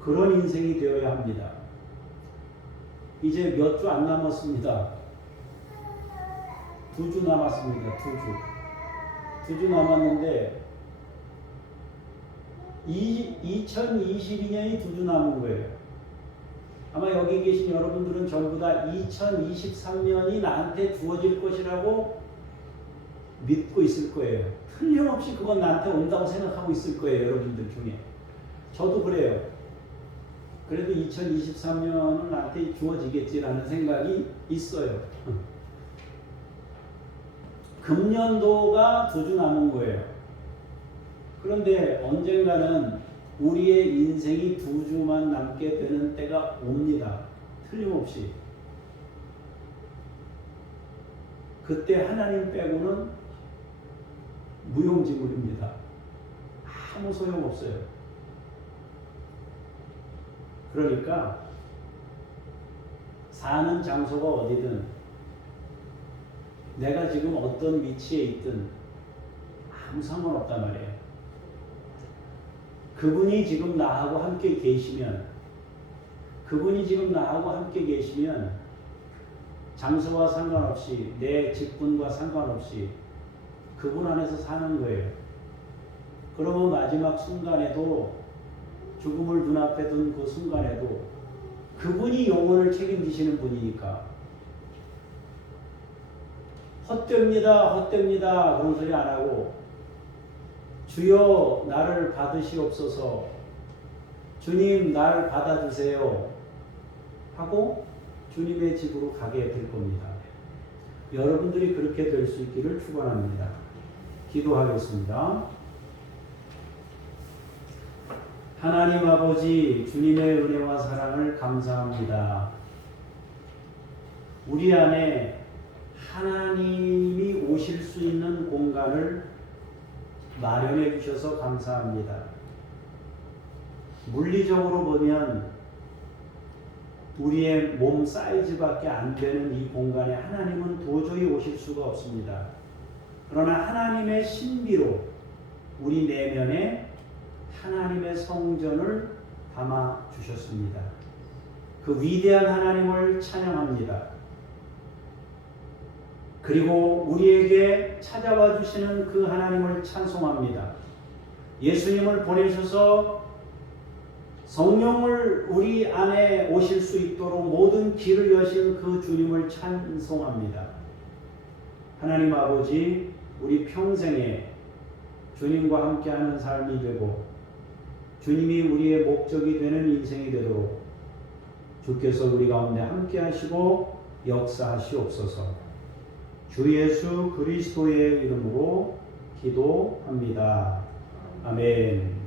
그런 인생이 되어야 합니다. 이제 몇 주 안 남았습니다. 2주 남았습니다. 2주 남았는데 2022년이 2주 남은 거예요. 아마 여기 계신 여러분들은 전부 다 2023년이 나한테 주어질 것이라고 믿고 있을 거예요. 틀림없이 그건 나한테 온다고 생각하고 있을 거예요. 여러분들 중에. 저도 그래요. 그래도 2023년은 나한테 주어지겠지라는 생각이 있어요. 금년도가 2주 남은 거예요. 그런데 언젠가는 우리의 인생이 2주만 남게 되는 때가 옵니다. 틀림없이. 그때 하나님 빼고는 무용지물입니다. 아무 소용없어요. 그러니까 사는 장소가 어디든 내가 지금 어떤 위치에 있든 아무 상관없단 말이에요. 그분이 지금 나하고 함께 계시면 장소와 상관없이 내 직분과 상관없이 그분 안에서 사는 거예요. 그러면 마지막 순간에도 죽음을 눈앞에 둔 그 순간에도 그분이 영혼을 책임지시는 분이니까 헛됩니다 그런 소리 안 하고 주여 나를 받으시옵소서, 주님 나를 받아주세요 하고 주님의 집으로 가게 될 겁니다. 여러분들이 그렇게 될 수 있기를 축원합니다. 기도하겠습니다. 하나님 아버지, 주님의 은혜와 사랑을 감사합니다. 우리 안에 하나님이 오실 수 있는 공간을 마련해 주셔서 감사합니다. 물리적으로 보면 우리의 몸 사이즈밖에 안 되는 이 공간에 하나님은 도저히 오실 수가 없습니다. 그러나 하나님의 신비로 우리 내면에 하나님의 성전을 담아 주셨습니다. 그 위대한 하나님을 찬양합니다. 그리고 우리에게 찾아와 주시는 그 하나님을 찬송합니다. 예수님을 보내셔서 성령을 우리 안에 오실 수 있도록 모든 길을 여신 그 주님을 찬송합니다. 하나님 아버지, 우리 평생에 주님과 함께하는 삶이 되고 주님이 우리의 목적이 되는 인생이 되도록 주께서 우리 가운데 함께하시고 역사하시옵소서. 주 예수 그리스도의 이름으로 기도합니다. 아멘.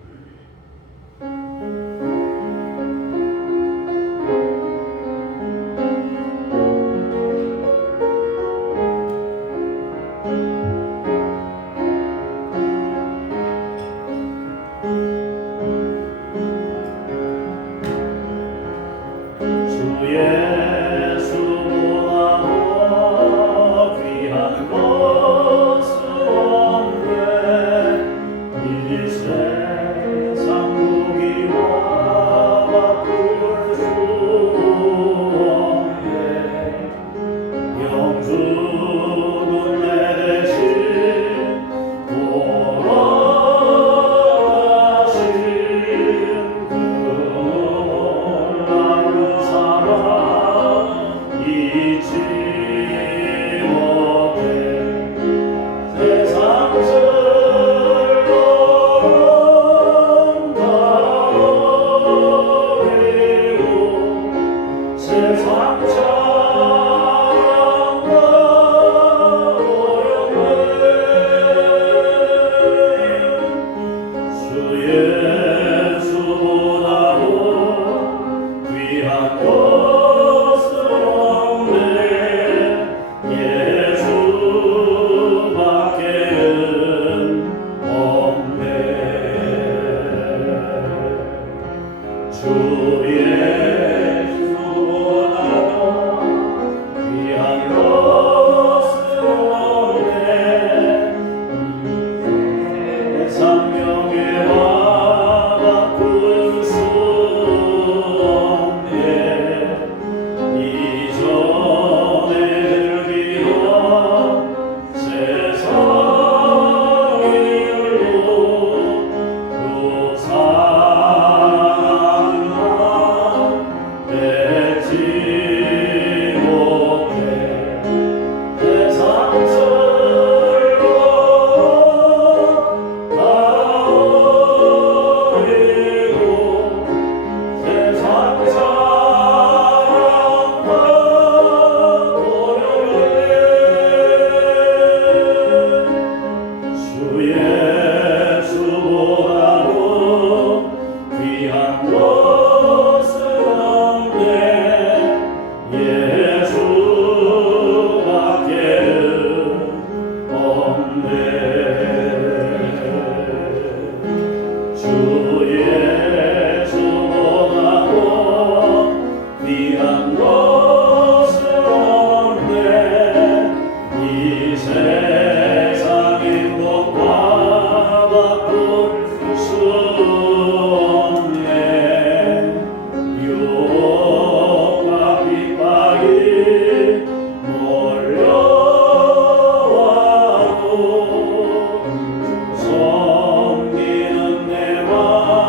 섬기는 내 마음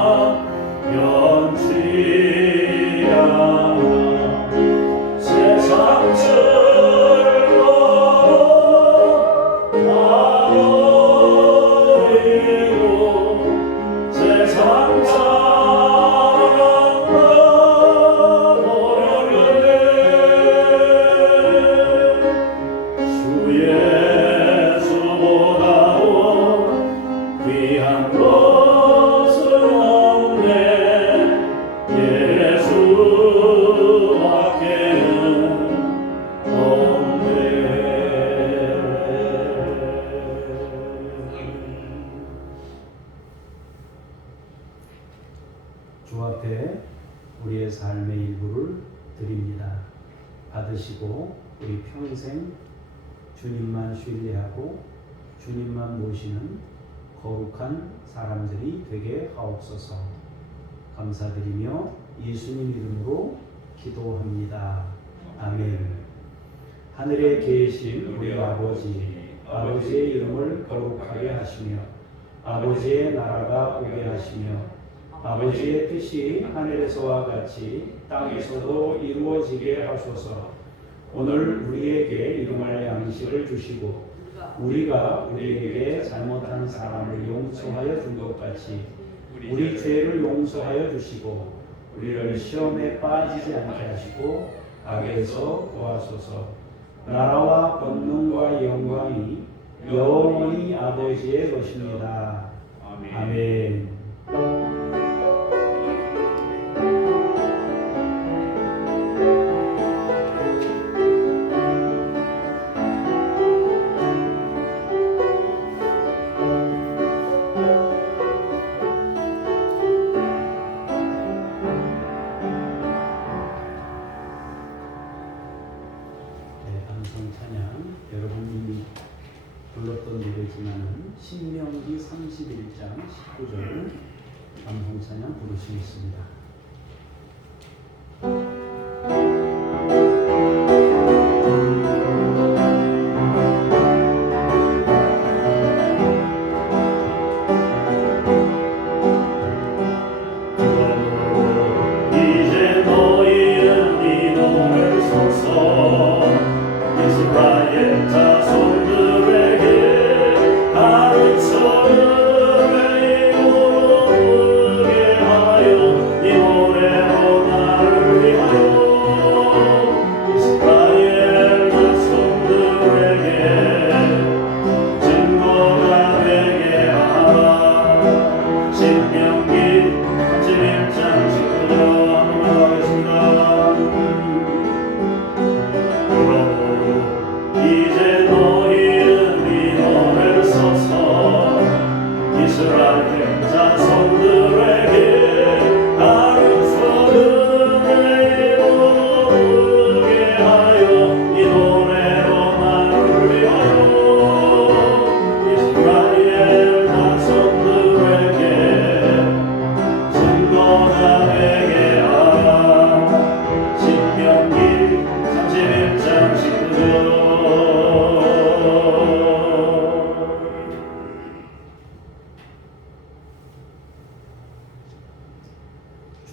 주 앞에 우리의 삶의 일부를 드립니다. 받으시고 우리 평생 주님만 신뢰하고 주님만 모시는 거룩한 사람들이 되게 하옵소서. 감사드리며 예수님 이름으로 기도합니다. 아멘. 하늘에 계신 우리 아버지, 아버지의 이름을 거룩하게 하시며 아버지의 나라가 오게 하시며 아버지의 뜻이 하늘에서와 같이 땅에서도 이루어지게 하소서. 오늘 우리에게 일용할 양식을 주시고 우리가 우리에게 잘못한 사람을 용서하여 준 것 같이 우리 죄를 용서하여 주시고 우리를 시험에 빠지지 않게 하시고 악에서 구하소서. 나라와 권능과 영광이 영원히 아버지의 것입니다. 아멘. 감성 찬양 여러분이 불렀던 노래지만은 신명기 31장 19절 감성 찬양 부르시겠습니다.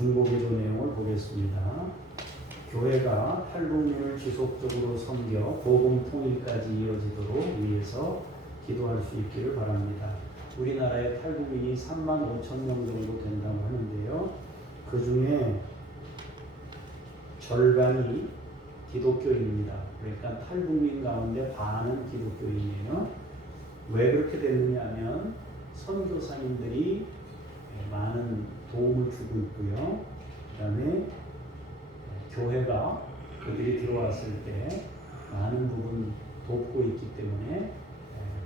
중보기도 내용을 보겠습니다. 교회가 탈북민을 지속적으로 섬겨 복음 통일까지 이어지도록 위해서 기도할 수 있기를 바랍니다. 우리나라에 탈북민이 3만 5천 명 정도 된다고 하는데요. 그 중에 절반이 기독교인입니다. 그러니까 탈북민 가운데 반은 기독교인이에요. 왜 그렇게 됐느냐 하면 선교사님들이 많은 도움을 주고 있고요. 그 다음에 교회가 그들이 들어왔을 때 많은 부분 돕고 있기 때문에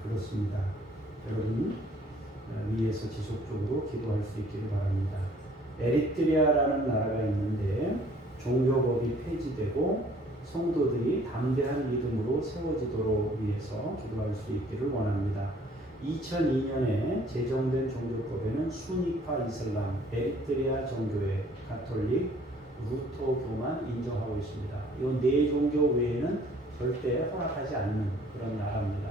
그렇습니다. 여러분 위에서 지속적으로 기도할 수 있기를 바랍니다. 에리트리아라는 나라가 있는데 종교법이 폐지되고 성도들이 담대한 믿음으로 세워지도록 위해서 기도할 수 있기를 원합니다. 2002년에 제정된 종교법에는 수니파 이슬람, 에리트리아 정교회, 가톨릭, 루터교만 인정하고 있습니다. 이 네 종교 외에는 절대 허락하지 않는 그런 나라입니다.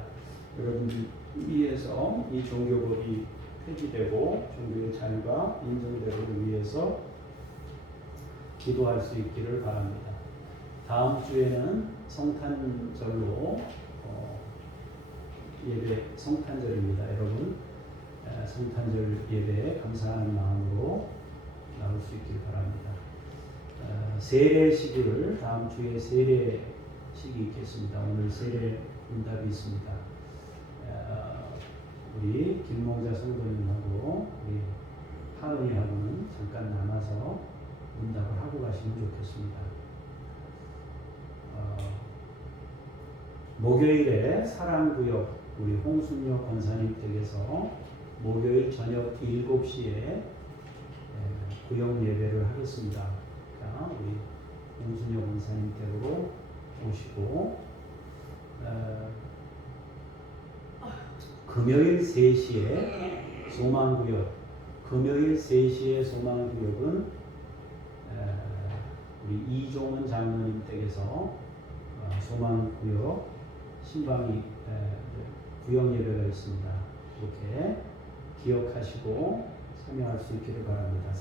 여러분 위해서 이 종교법이 폐지되고 종교의 자유가 인정되기 위해서 기도할 수 있기를 바랍니다. 다음 주에는 성탄절로 예배 성탄절입니다. 여러분 성탄절 예배에 감사하는 마음으로 나올 수 있길 바랍니다. 세례식을 다음 주에 세례식이 있겠습니다. 오늘 세례 응답이 있습니다. 우리 김몽자 성도님하고 우리 하은이하고는 잠깐 남아서 응답을 하고 가시면 좋겠습니다. 목요일에 사랑구역 우리 홍순여 권사님 댁에서 목요일 저녁 7시에 구역 예배를 하겠습니다. 자, 우리 홍순여 권사님 댁으로 오시고 금요일 3시에 소망구역, 금요일 3시에 소망구역은 우리 이종은 장로님 댁에서 소망구역 신방이 구역 예배가 있습니다. 이렇게 기억하시고 참여할 수 있기를 바랍니다.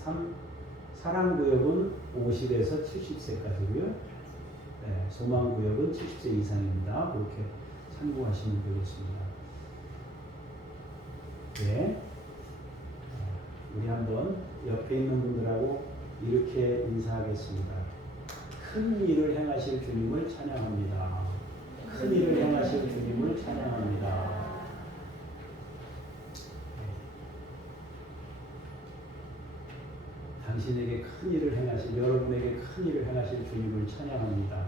사랑구역은 50에서 70세까지고요. 소망구역은 70세 이상입니다. 그렇게 참고하시면 되겠습니다. 네, 우리 한번 옆에 있는 분들하고 이렇게 인사하겠습니다. 큰 일을 행하실 주님을 찬양합니다. 큰 일을 행하실 주님을 찬양합니다. 당신에게 큰 일을 행하실, 여러분에게 큰 일을 행하실 주님을 찬양합니다.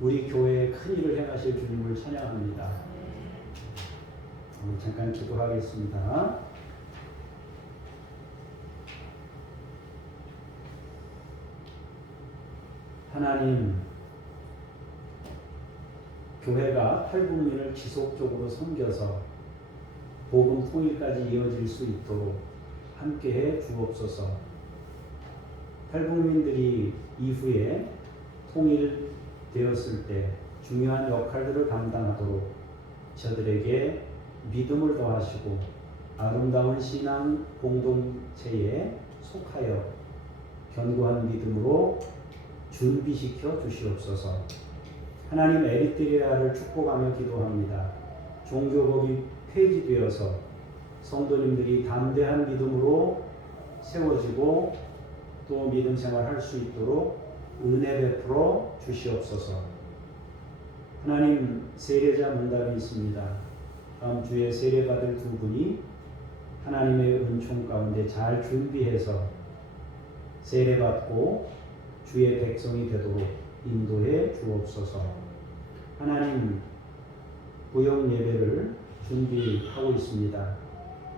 우리 교회에 큰 일을 행하실 주님을 찬양합니다. 오늘 잠깐 기도하겠습니다. 하나님, 교회가 탈북민을 지속적으로 섬겨서 복음 통일까지 이어질 수 있도록 함께해 주옵소서. 탈북민들이 이후에 통일되었을 때 중요한 역할들을 감당하도록 저들에게 믿음을 더하시고 아름다운 신앙 공동체에 속하여 견고한 믿음으로 준비시켜 주시옵소서. 하나님, 에리트리아를 축복하며 기도합니다. 종교법이 폐지되어서 성도님들이 담대한 믿음으로 세워지고 또 믿음 생활할 수 있도록 은혜 베풀어 주시옵소서. 하나님, 세례자 문답이 있습니다. 다음 주에 세례받을 두 분이 하나님의 은총 가운데 잘 준비해서 세례받고 주의 백성이 되도록 인도해 주옵소서. 하나님, 구역 예배를 준비하고 있습니다.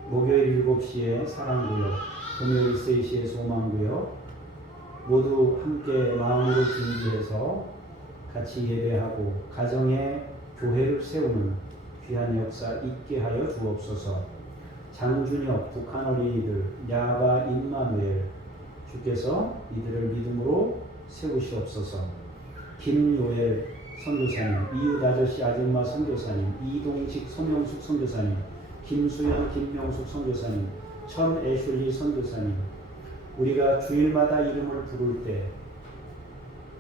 목요일 7시에 사랑구역, 금요일 3시에 소망구역, 모두 함께 마음으로 준비해서 같이 예배하고 가정에 교회를 세우는 귀한 역사 있게 하여 주옵소서. 장준혁 북한 어린이들, 야바 임마누엘, 주께서 이들을 믿음으로 세우시옵소서. 김요엘 선교사님, 이웃 아저씨 아줌마 선교사님, 이동직 손영숙 선교사님, 김수현 김명숙 선교사님, 천애슐리 선교사님, 우리가 주일마다 이름을 부를 때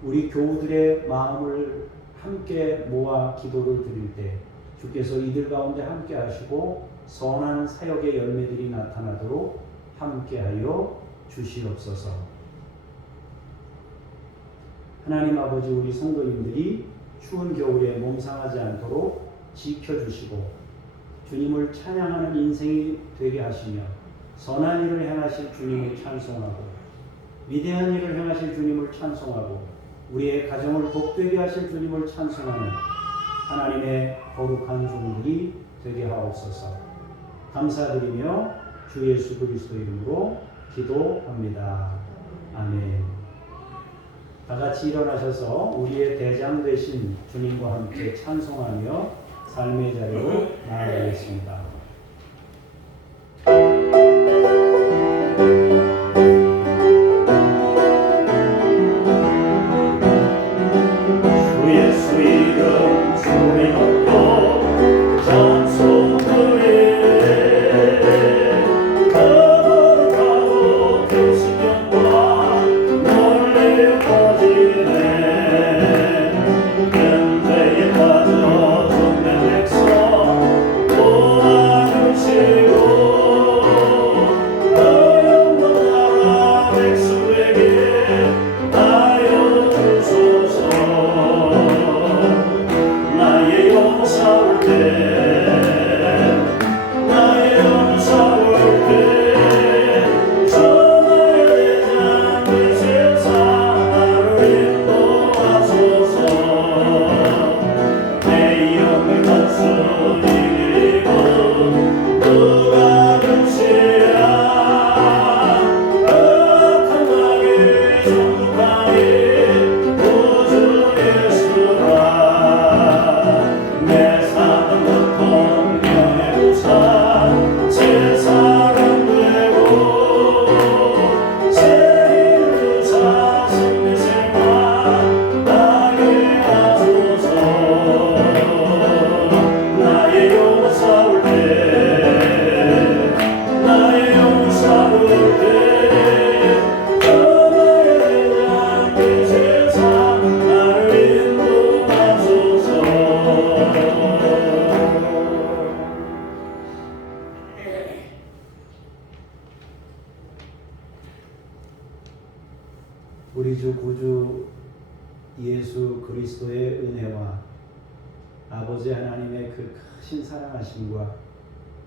우리 교우들의 마음을 함께 모아 기도를 드릴 때 주께서 이들 가운데 함께 하시고 선한 사역의 열매들이 나타나도록 함께하여 주시옵소서. 하나님 아버지, 우리 성도님들이 추운 겨울에 몸 상하지 않도록 지켜주시고 주님을 찬양하는 인생이 되게 하시며 선한 일을 행하실 주님을 찬송하고 위대한 일을 행하실 주님을 찬송하고 우리의 가정을 복되게 하실 주님을 찬송하는 하나님의 거룩한 종들이 되게 하옵소서. 감사드리며 주 예수 그리스도 이름으로 기도합니다. 아멘. 다 같이 일어나셔서 우리의 대장 되신 주님과 함께 찬송하며 삶의 자리로 나아가겠습니다. Oh 우리 주 구주 예수 그리스도의 은혜와 아버지 하나님의 그 크신 사랑하심과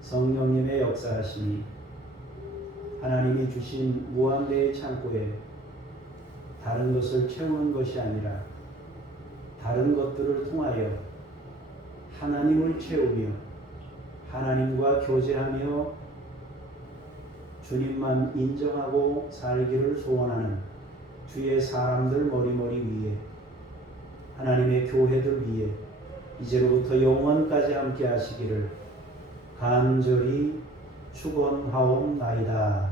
성령님의 역사하심이 하나님이 주신 무한대의 창고에 다른 것을 채우는 것이 아니라 다른 것들을 통하여 하나님을 채우며 하나님과 교제하며 주님만 인정하고 살기를 소원하는 주의 사람들 머리머리 위에 하나님의 교회들 위에 이제로부터 영원까지 함께 하시기를 간절히 축원하옵나이다.